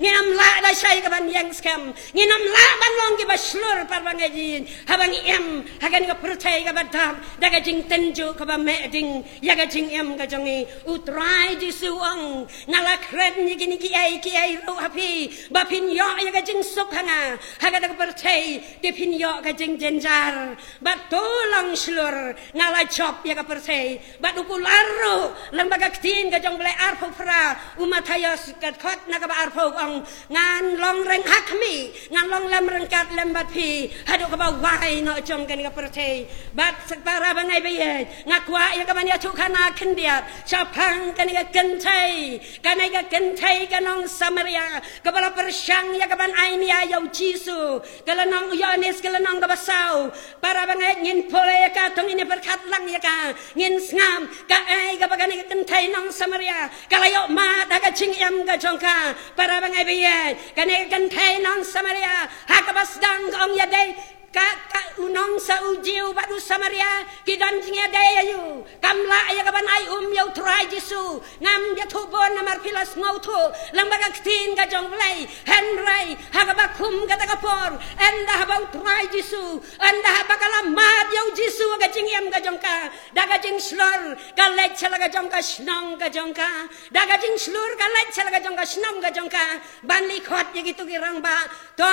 ngam la da sai ka ban yang skam nginam la ban long ki baslur par bangajin habang em hagan ka percaya ka badam daga jing tenju ka ba meding ya ka jing em ka jong utrai ji suang ngala kren ni gini kiai ru api ba pin yo ya ka jing suk hanga haga da percay di pin yo ka jing jenjar ba tolong slur ngala chop ya ka percay ba ukularu lembaga ktin ka jong blai arpo pra umatayos ka khot na ka ba arpo ong ngan long reng hakmi ngan long lem rengkat lembat pi hadu ka ba wai no jong kan ka percay ba para bangai baye ngakwa ya ka ban ya thukana khendiat sapang kan ka kentai kanai ka kentai kanong Samaria kabala persyang ya kaban ainia yau Jisu kalanong Yohanes kalanong kabasau para bangai ngin pole ka tong ini berkat lang ya ka ngin ngam ka ai ka bagani ka kentai nong Samaria kalayo ma da ka chingyam ka jongka para bangai biye kanai ka kentai nong Samaria ha ka basdang ong ya dei ka unong sa ujiu batu Samaria kidan jingya daya yu kamla ya kaban ai yau try Jisu ngam ya thubon namar pilas ngautu lambaga ktin ka jonglai henrai hagaba kum ka takapor enda habau try Jisu enda habakala mad yau Jisu ka jingyam ka jongka daga jing slur ka lech ka jongka snong ka jongka daga jing slur ka lech ka jongka snong ka jongka banli khot ya gitu kirang ba to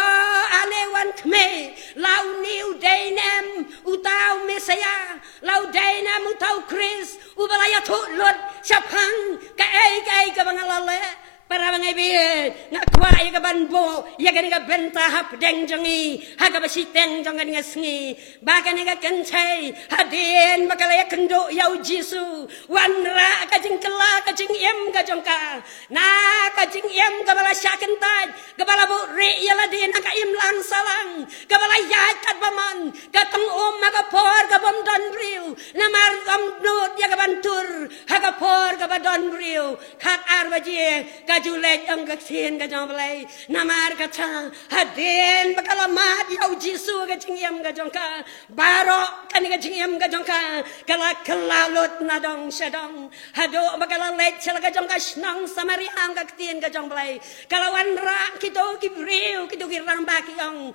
alewan kme lau niu dainem utau Mesaya lau dainem utau Chris ubalaya thulot sapang ka ai ka bangalale para bangai biye ngakwa ya ka banbo ya ka nga bentahap deng jongi haga basiteng jongan nga sngi baka nga kencai hadin makalaya kendo yau Jisu wanra ka jingkela ka jingiem ka jongka na ka jingiem ka bala syakentaj ka bala bu ri yala din ka imlang salang ka bala yat kat baman ka tong maka por ka bom don riu namar nut ya ka bantur haga por ka ba don riu khat arbaje ka julek ang kaksin ka jomblay namar ka cha hadin bakalamat yau Jisu ka jingyam ka jongka baro kan ka jingyam ka jongka kala kalalot na dong syadong hado bakalalet sila ka jongka snong Samaria ang kaktin ka jomblay kalawan ra kito kibriu kito kiramba kiyong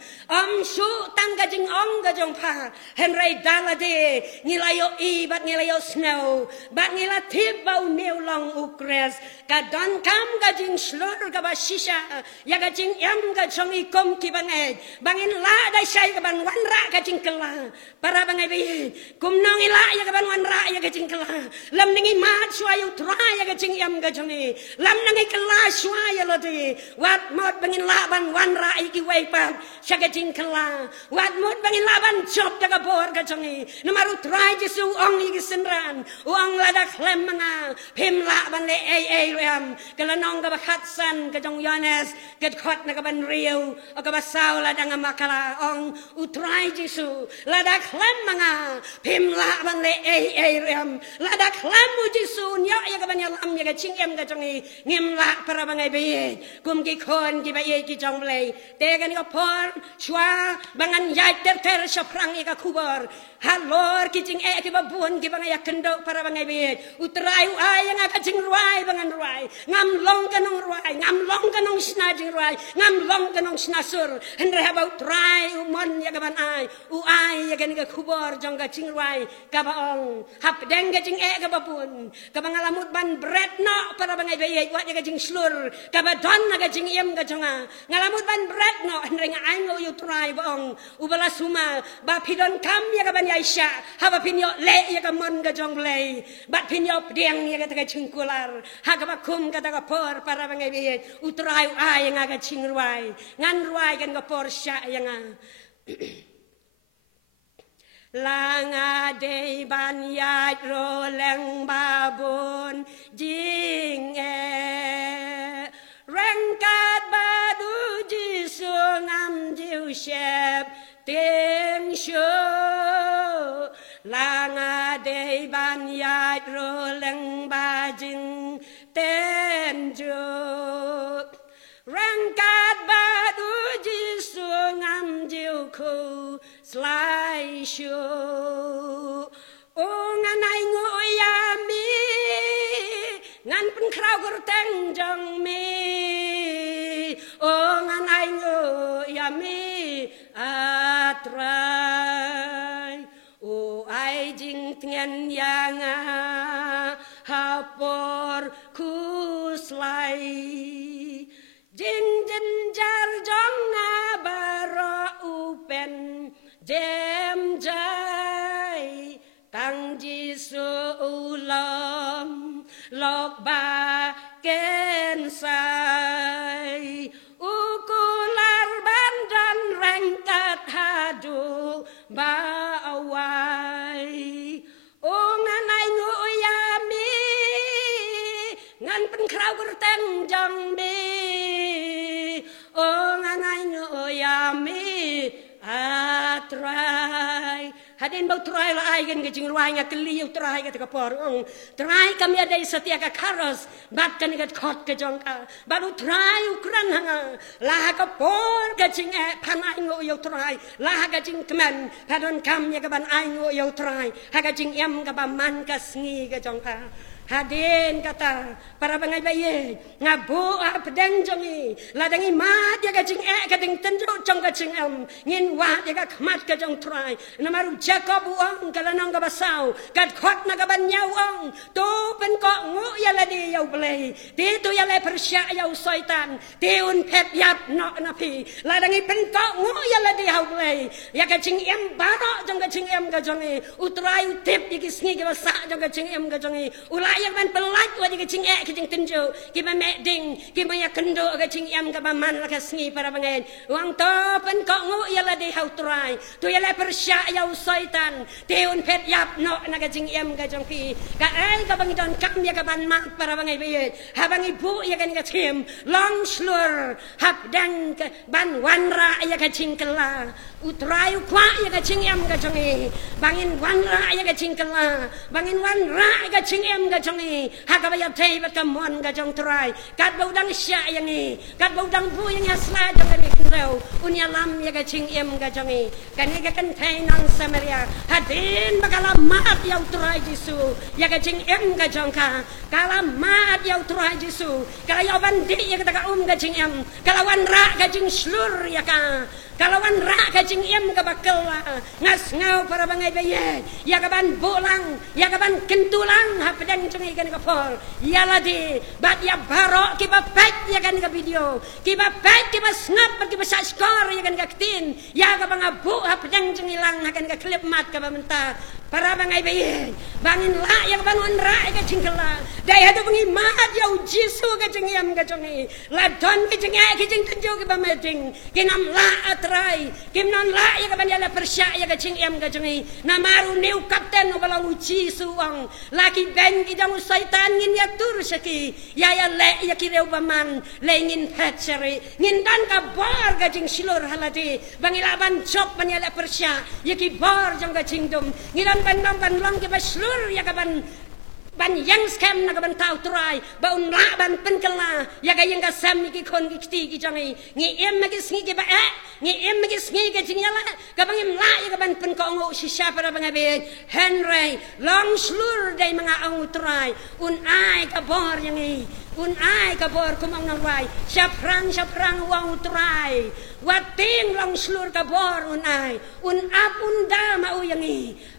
su tang ka jing ong ka jongpa henry dalade nilayo bat nilayo snow bat nilatib bau new long ukres ka don kam ka jing slur ka ba shisha ya ka jing yam ka chong ikom ki bangay bangin la dai sai ka ban wanra ka jing kela para bangay bi kumnong ila ya ka ban wanra ya ka jing kela lam ningi mat swayu tra ya ka jing yam ka chong lam ningi kela swaya lo di wat mod bangin la ban wanra iki wai pa sya ka jing kela wat mod bangin la ban chop ka bor ka chong namaru tra Jisu ong iki senran ong la da klem nga phim la ban le ai ram kalanong ka bakhatsan ka jong Yohanes ket khot na ka ban riu o ka basaw la dang makala ong utrai Jisu la da klem nga phim la ban le ai ram la da klem Jisu nya ya ka ban yalam ya ka chingem ka jong ngim la para bangai be kum ki khon ki ba ye ki jong le te ka ni ko por chwa bangan yai ter saprang ya ka kubor halor kijing ki babun ki bangaya kendo para bangai be utrai ai yang aka jing ruai bangan ruai ngam long kanong ruai ngam long kanong snajing ruai ngam long kanong snasur hendre habau trai umon ya kaban ai ya kan ka kubor jong ka jing ruai ka baong hap deng ka jing ka babun ka bangalamut ban bread no para bangai be wa ya ka jing slur ka badon na ka jing yem ka jonga ngalamut ban bread no hendre nga ai ngo yu trai baong ubala suma ba pidon kam ya ka ban Aisha haba pinyo le ya ka mon ka jong le bat pinyo pdiang ya ka chingkular ha ka bakum ka ta por para bangai be utrai ai nga ka chingruai ngan ruai kan ka por sya ya nga langa de ban ya ro leng babun jing rangkat badu Jisu ngam jiu shep tiếng show langa de ban ya ro leng ba jing ten jo rangkat badu Jisu ngam jiu ku slai show o ngan ai ngo ya mi ngan pen krau gur teng jong mi o ngan ai ngo ya mi atrai o ai jing tien yang hapor ku slai dang jang bi ong anai ngoyami atrai hadin bau try la ai gan gajing ruai nga keli try ga kapor try kami ada setia ka karos bat kan ga khot ka jong ka baru try ukran hanga la ka por gajing pan ai ngo yo try la gajing kemen padon kam ya ga ban ai ngo yo try ha gajing em ga ba man ka sngi ga jong ka hadin kata para bangai bayi ngabu pedang jongi ladangi mat ya gajing kading tenjo jong gajing ngin wa ya ga khmat ka jong try namaru jacob uang kalanang ka basau kad khot na ka ban nyawang to pen ko ngu ya la di yau play ti tu ya le persya yau soitan ti un pet yap no na pi ladangi pen ko ngu ya la di yau play ya gajing baro jong gajing ka jongi utrai utip ya kisngi ka basa jong gajing ka jongi ulai yang ban pelaj wa diga cing kicing tenjo ki ba meding ki ba ya kendo ga cing ka ba man la ka sngi para bangen wang to pen ko ngu ya la di hau trai tu ya la persya ya soitan teun pet yap no na ga cing ka jong pi ka ai ka bang don kam ya ka ban mat para bangai be ha bang ibu ya kan ga tim long slur hap dang ban wanra ya ka cing kala utrai kwa ya ka cing ka jong bangin wanra ya ka cing kala bangin wanra ga cing ka jongi hakabaya tei bat kamon ga jong trai kat bau dang sya yang ni kat bau dang bu yang asla jong ni kreu unya lam ya ga ching ga jongi kan ga kan thai nang samaria hadin bakala mat ya trai jisu ya ga ching ga jong ka kala mat ya trai jisu kala ya bandi ya ga ga ching kala wan ra ga ching slur ya ka kalawan ra ka ching ka bakal ngas ngau para bangai baye ya ka ban bolang ya ka ban kentulang ha pedang chungi kan ka for ya la di bat ya baro ki ba pet ya kan ka video ki ba pet ki ba snap ki ba score ya kan ka tin ya ka bang abu ha pedang chungi lang ha kan ka clip mat ka ba menta para bangai baye bangin la ya ka bangun ra ka chingkala dai hadu bangi mat ya jisu ka ching ka chungi la don ki ching ki ching tenjo ki ba meting ki nam la trai kim non la ya ka ban ya la persya ya ka ching ka chungi na maru new kapten no balang uji suang laki ben ki jang saitan ngin ya tur saki ya le ya ki reu baman le ngin petseri ngin dan ka bar ka ching silur halati bangila ban chop ban ya la persya ya ki bar jang ka ching dum ngidan ban dom ban long ki ba silur ya ka ban yang scam na ka ban tau trai ba un la ban pen kala ya ka yang ka sam ki kon ki ti ki jangi ngi em ma ki sngi ki ba ngi em ma ki sngi ki jing yala ka bang im la ya ka ban pen ko ngo si sha para bang be henry long slur dai mga ang trai un ai ka bor yang un ai ka bor kumang nang wai sha prang wang trai wating long slur ka bor un ai un ap un da ma u yang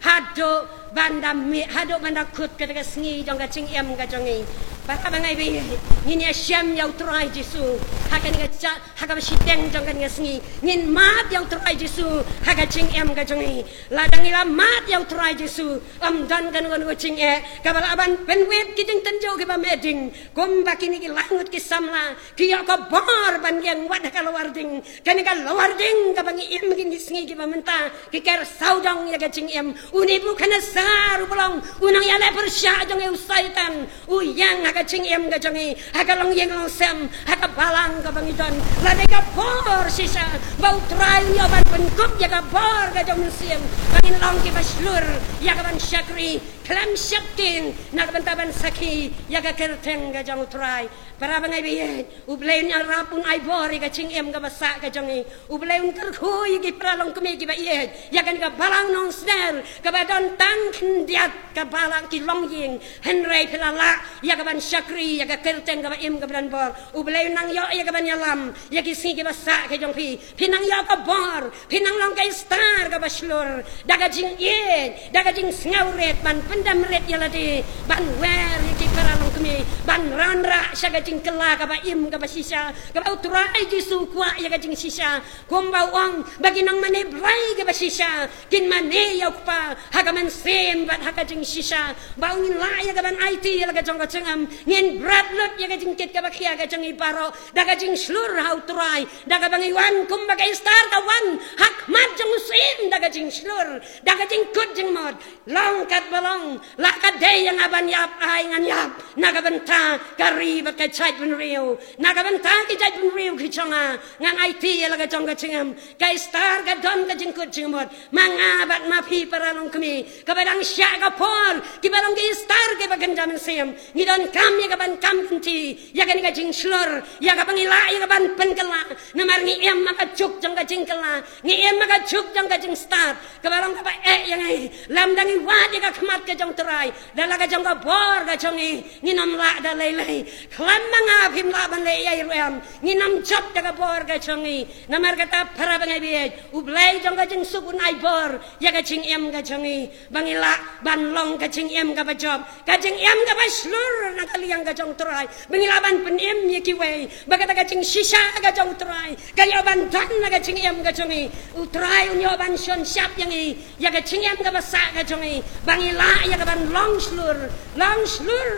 hado banda mi hado banda kut ka ka sngi jong ka ching ka jongi para bangai be ngin ya syam ya trai jisu hakan ka cha hakam siteng jong ka sngi ngin mat yang trai jisu haka ching ka jongi ladang ila mat yang trai jisu dan kan ko ching ka bala ban penwet ki jing tenjo ki ba meding kom bakini ki langut ki samla ki ya ka bar ban yang wad ka luar ding kan ka luar ding ka bangi ki sngi ki ba menta ki ker saudang ya ka ching uni bu kana saru bolong unang ya le persya jong usaitan uyang haka ching ka jongi haka long yang long sem haka balang ka bangi don la de ka por sisa bau trai ya ban penkup ya ka por ka jong sim bangin long ki baslur ya ka ban syakri klam syaktin na ka ban taban saki ya ka kerteng ka jong trai para bangai be ublein ya rapun ai bor ka ching ka basa ka jongi ublein terkhui ki pralong kemi ki ba ye ya kan ka balang nong snel ka ba don tang diat ka balang ki long ying henry pelala ya ka ban syakri ya ka kerteng ka ba ka ban bor ublein nang yo ya ka ban yalam ya ki si ki basa ka jong pi pinang ya ka bor pinang long ka star ka baslur daga jing ye daga jing snauret ban pendam ret ya ladi ban wer ki pralong kemi ban ranra syaga kela ka ba ka ba sisa ka ba utrai jisu kwa ya ka jing sisa kumba wang bagi nang mane brai ka ba sisa kin mane ya pa ha ka man sem bat ha ka jing sisa ba ngin la ya ka ban IT ya ka jong ka changam ngin brat lot ya ka jing ket ka ba khia ka jing iparo da ka jing slur ha utrai da ka bang iwan kumba ka star ka wan hak mat jong sem da ka jing slur da ka jing kut jing mod long kat balong la ka de yang aban yap ai ngan yap na nagabanta kari bat ka chait bun riu nagabanta ki chait bun riu ki chonga ngang IT la ka chonga chingam ka star ka don ka jingkut chingmot manga bat ma pi paralong kami ka badang sya ka por ki badang ki star ke bagan jam siam ni don kam ya ka ban kam kunti ya ka ni ka jing slur ya ka pangila ya ka ban penkela namar ni em maka chuk jang ka jingkela ni em maka chuk jang ka jing star ka badang ka ba yang ai lam dangi wa ya ka khamat ka jong terai dala ka jong ka bor ka chongi ni nam la da lei lei klam manga phim la ban le ai ruam ni nam chop da ka bor ka chongi namar ka ta phara bangai bi u blai jong ka jing suku nai bor ya ka ching em ka chongi bangila ban long ka ching em ka ba job ka ching em ka ba slur na ka liang ka jong terai bangila ban pen em ye ki wei bagata ka ching shisha ka jong terai ka yo ban dan na ka ching em ka chongi u terai u yo ban shon shap yang i ya ka ching em ka ba sa ka chongi bangila ya ka ban long slur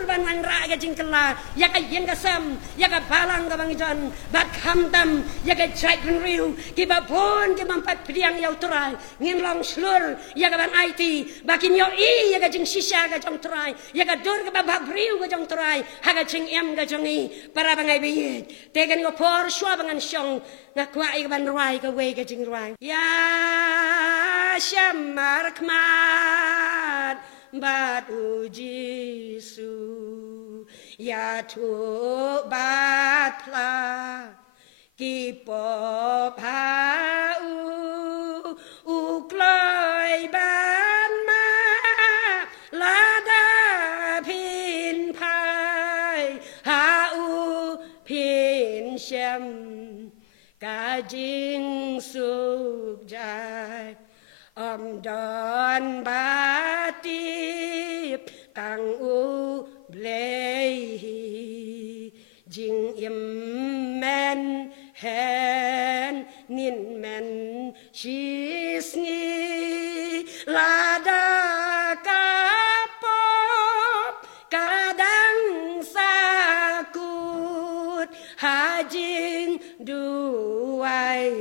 ban man ra ka ching kala ya ka yen ka sam ya ka balang ka bang jon bat kham dam ya ka chai kun riu ki ba pon ki mampat priang ya terai ngin long slur ya ka ban IT bakin yo i ya ka ching shisha ka jong terai ya ka dur ka ba bag riu ka jong terai ha ka ching em ka chongi para bangai bi te ka ni ko por shwa bangan shong na kwa i ka ban rai ka we ka ching rai ya shamar khmat bat u Jisu ya tu bat pla ki po pa u kloi ban ma la da pin pai ha u pin shem ka jing suk jai don ba tip kang u blei jing im men hen nin men shis ni la da ka pop kadang sakut ha jing duai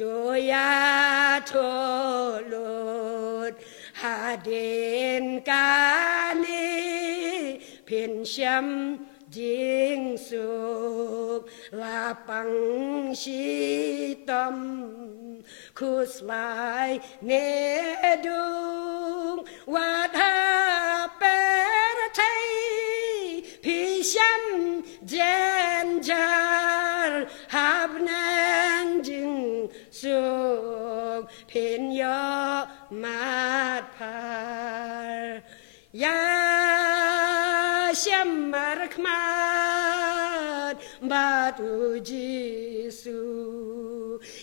doya tolot haden kani pin syam jing suk lapang shitam kuslai nedung wadha pertai pi syam jenjar habnang jing suk pin yo mat par ya shamar khmat batu Jisu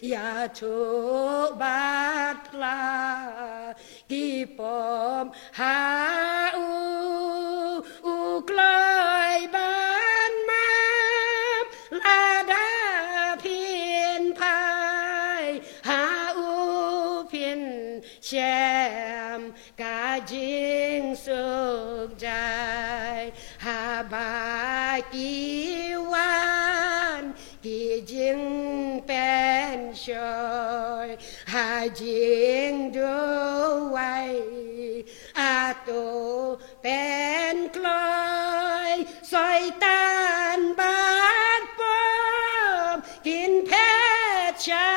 ya cho bat la ki pom ha u kloi ban ma la da pin pai ha u pin shem ka jing suk jai ha ba ki wan ki jing pen shoy ha jing do wai a to pen kloi soi tan bat pom kin pet cha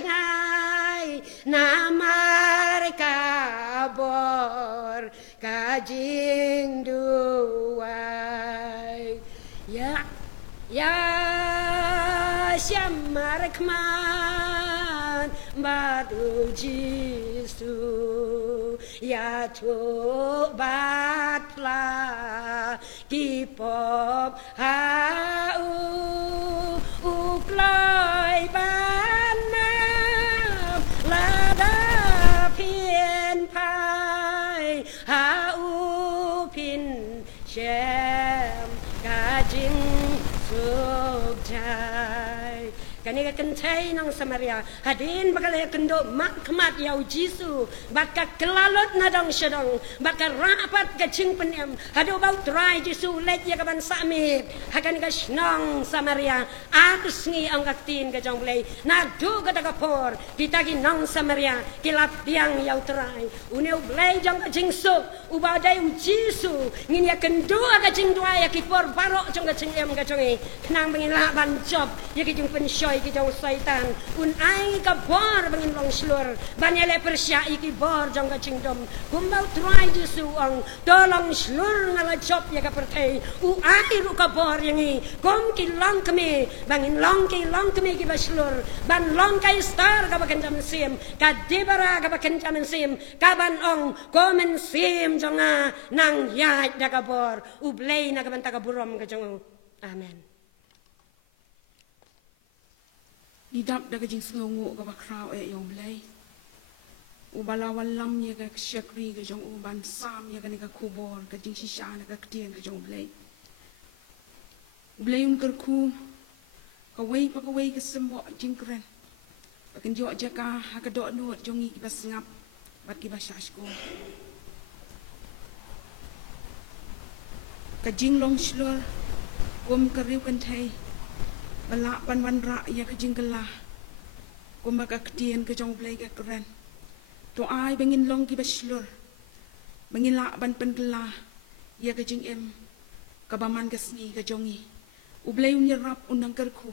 jai namar ka bor ka jing duai ya shamar khman batu Jisu ya cho bat pla ki pop ha u kloi ban ma la da pien pai ha u pin shem ka jing suk jai Kani ka kentai nang Samaria hadin bakal kendo makmat yau Jisu bakal kelalot nadang syadong bakal rapat ka cing penem hadu bau trai Jisu let ya ka ban samit hakan ka snong Samaria agus ngi ang aktin ka jong play na du ka takapor kita ki nang Samaria kilap tiang yau trai uneu play jong ka cing sok ubadai Jisu ngin ya kendo ka cing dua ya ki por barok jong ka cing em ka jong nang bengin la ban job ya ki jong pensyo ki jong syaitan un ai ka bor bangin long slur banyale persya iki bor jong ka cingdom kumbau try Jesu ang tolong slur ngala job ya ka pertai u ai ru ka bor yangi kom ki long kami bangin long kami ki baslur ban long kai star ka bakan jam sim ka dibara ka bakan jam sim ka ban ong komen sim jonga nang ya da ka bor u blay na ka ban ta ka burom ka jong amen. Idap daga jing sengongu ka bakrao yong blay. Ubalawan lam ya ka syakri ka jong uban sam ya ka ni ka kubor ka jing shisha na ka ketien ka jong blay. Blay un kerku ka wei pa ka wei ka sembo jing keren. Pakin jo aja ka ha ka dok nuot jong i ba singap bat ki ba syashko. Ka jing long shlur kum ka riu kan thai. Bala pan wan ra ya ka jinggalah kumba ka ketien ka jong blay ka keren to ai bengin long ki baslur bengin la ban pen gelah ya ka jing em ka baman ka sni ka jongi u blay un rap unang kerku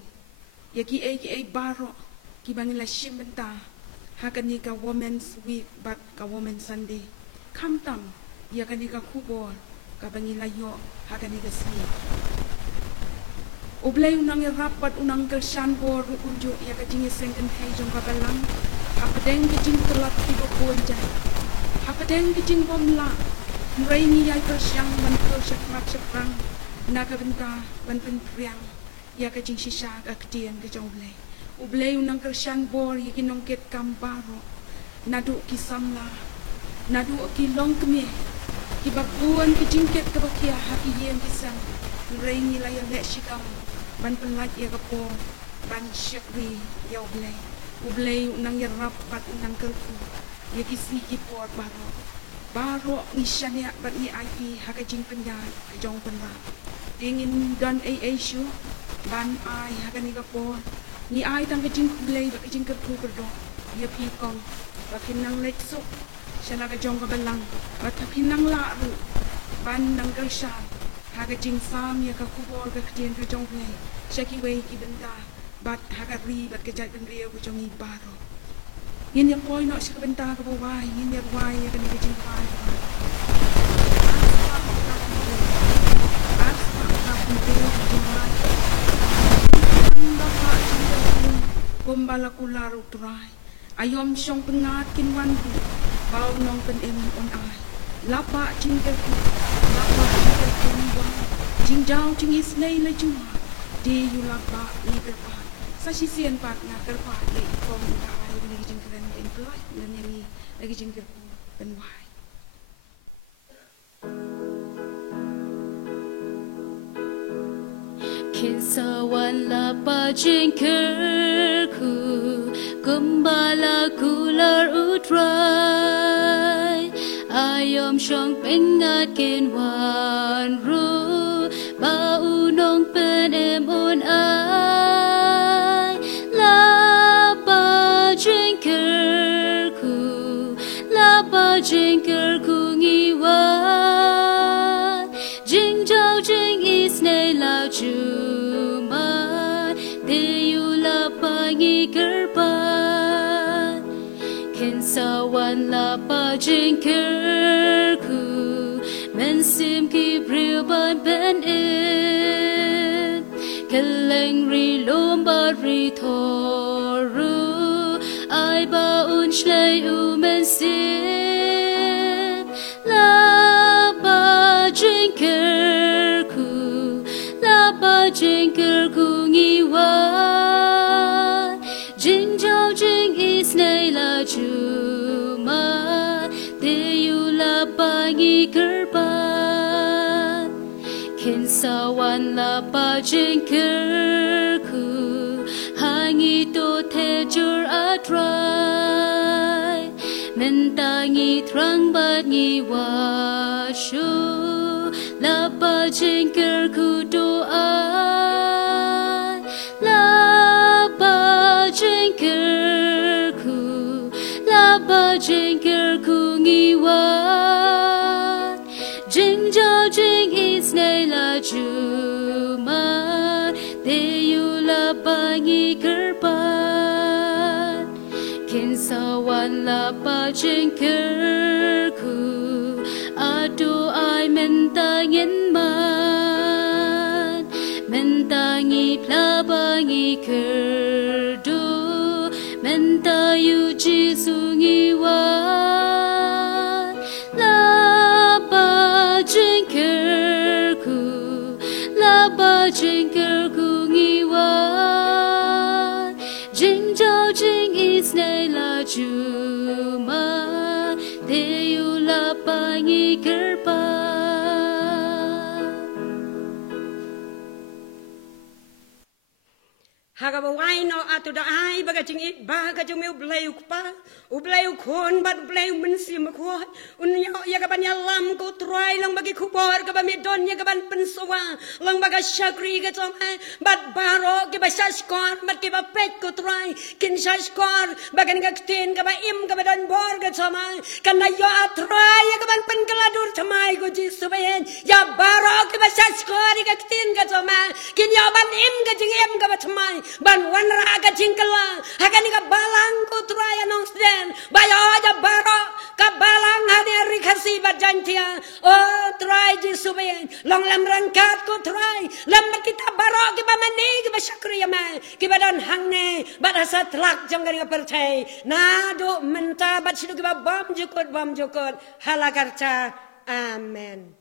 ya ki ai baro ki bangin la shim benta ha ka ni ka women's week bat ka women's sunday kam tam ya ka ni ka kubor ka bangin la yo ha ka ni ka sni Ublay unang rapat unang kersan bor unjuk ya kajing sengken hai jong kabalang apadeng kajing telat tiba bonjai apadeng kajing bomla murai ni yai kersyang ban kersyakmat sekrang naga benta ban penpriang ya kajing sisa ka ketien ka jong ublay unang kersan bor ya kinong ket kambaro nadu kisamla nadu kilong kemi kibabuan kajing ket kabakia haki yen kisang murai ni layan lek shikam ban pelat ya kapo ban syakri ya ublay unang ya rapat unang kerku ya kisi kipor baro ni syania bat ni ai haka jing penjat jong penla ingin dan shu ban ai haka ni kapo ni ai tang kajing ublay bat kajing kerku berdo ya pikong bakin nang leksuk syala ka jong ka balang bat pinang la ru ban nang kersan haka jing sam ya ka kubor ka ketien ka jong play syaki wei ki benda bat haka ri bat ka jat ben rio ka jong i baro yin yang boy no syaka benda ka bawai yin yang wai ya ka ni ka jing wai kumbala kularu turai ayom syong pengat kinwan ku bau nong pen em on ai lapa jingkel ku lapa jingkel ku jing jao jing is nei le juma di yu lapa ni kerpa sa si sien pat nga kerpa le kom nga ai ni jing keren en plai dan ni lagi jingkel ku pen wai Kinsawan lapa jingkel ku kumbala kular utrai ayom syong pengat kinwan ru bau nong pen em un ai lapa jingkel ku ngiwan jing jau jing is nei lao juman deyu lapa ngi kerpan kinsawan lapa jingkel ku mensim ki briu ban ben in keleng ri lomba ri thoru ai ba un shlei u mensim lapa jingkel ku ngiwan jing jau jing is nei la juma deyu lapa ngi kerpan kinsawan lapa jingkel ku hangi the jur atrai men ta ngi trang bat ngi wa shu la ba chen ker ku do ai la ba chen ker ku ngi wa jing jo jing is nay la ju ma de yu la ba ngi ker pa kin sa wan la ba jing ker ku adu ai men ta ngin man men ta ngi pla ba ngi ker du men ta yu ji su ngi wa la ba jing ker ku ngi wa jing jo jing is nay la ju ma de yu la ba ngi ker pa Haga ba wai no atu da ai baga jing it baga jung meu bleu pa u bleu kon bat bleu men si ma ko un ya ga ban ya lam ko trai lang bagi ku bor ga ba mi don ya ga ban pen sowa lang baga shakri ga tong ai bat baro ke ba shashkor bat ke ba pet ko trai kin shashkor baga ni ga tin ga ba im ga ba don bor ga tama kan na yo atrai ya ga ban pen kaladur thamai ko ji subayen ya baro ke ba shashkor ga tin ga tama kin ya ban im ga jing im ga ba thamai ban wanra ga jingkala hagani ga balang ko traya nong sden bayo aja baro ka balang hane rikasi bajantia o try ji suben long lam rangkat ko try lam kita baro ki ba mani ki ba shakriya ma ki ba dan hangne ba asa tlak jang ga percay na do menta ba sidu ki ba bam jukot halakarcha amen.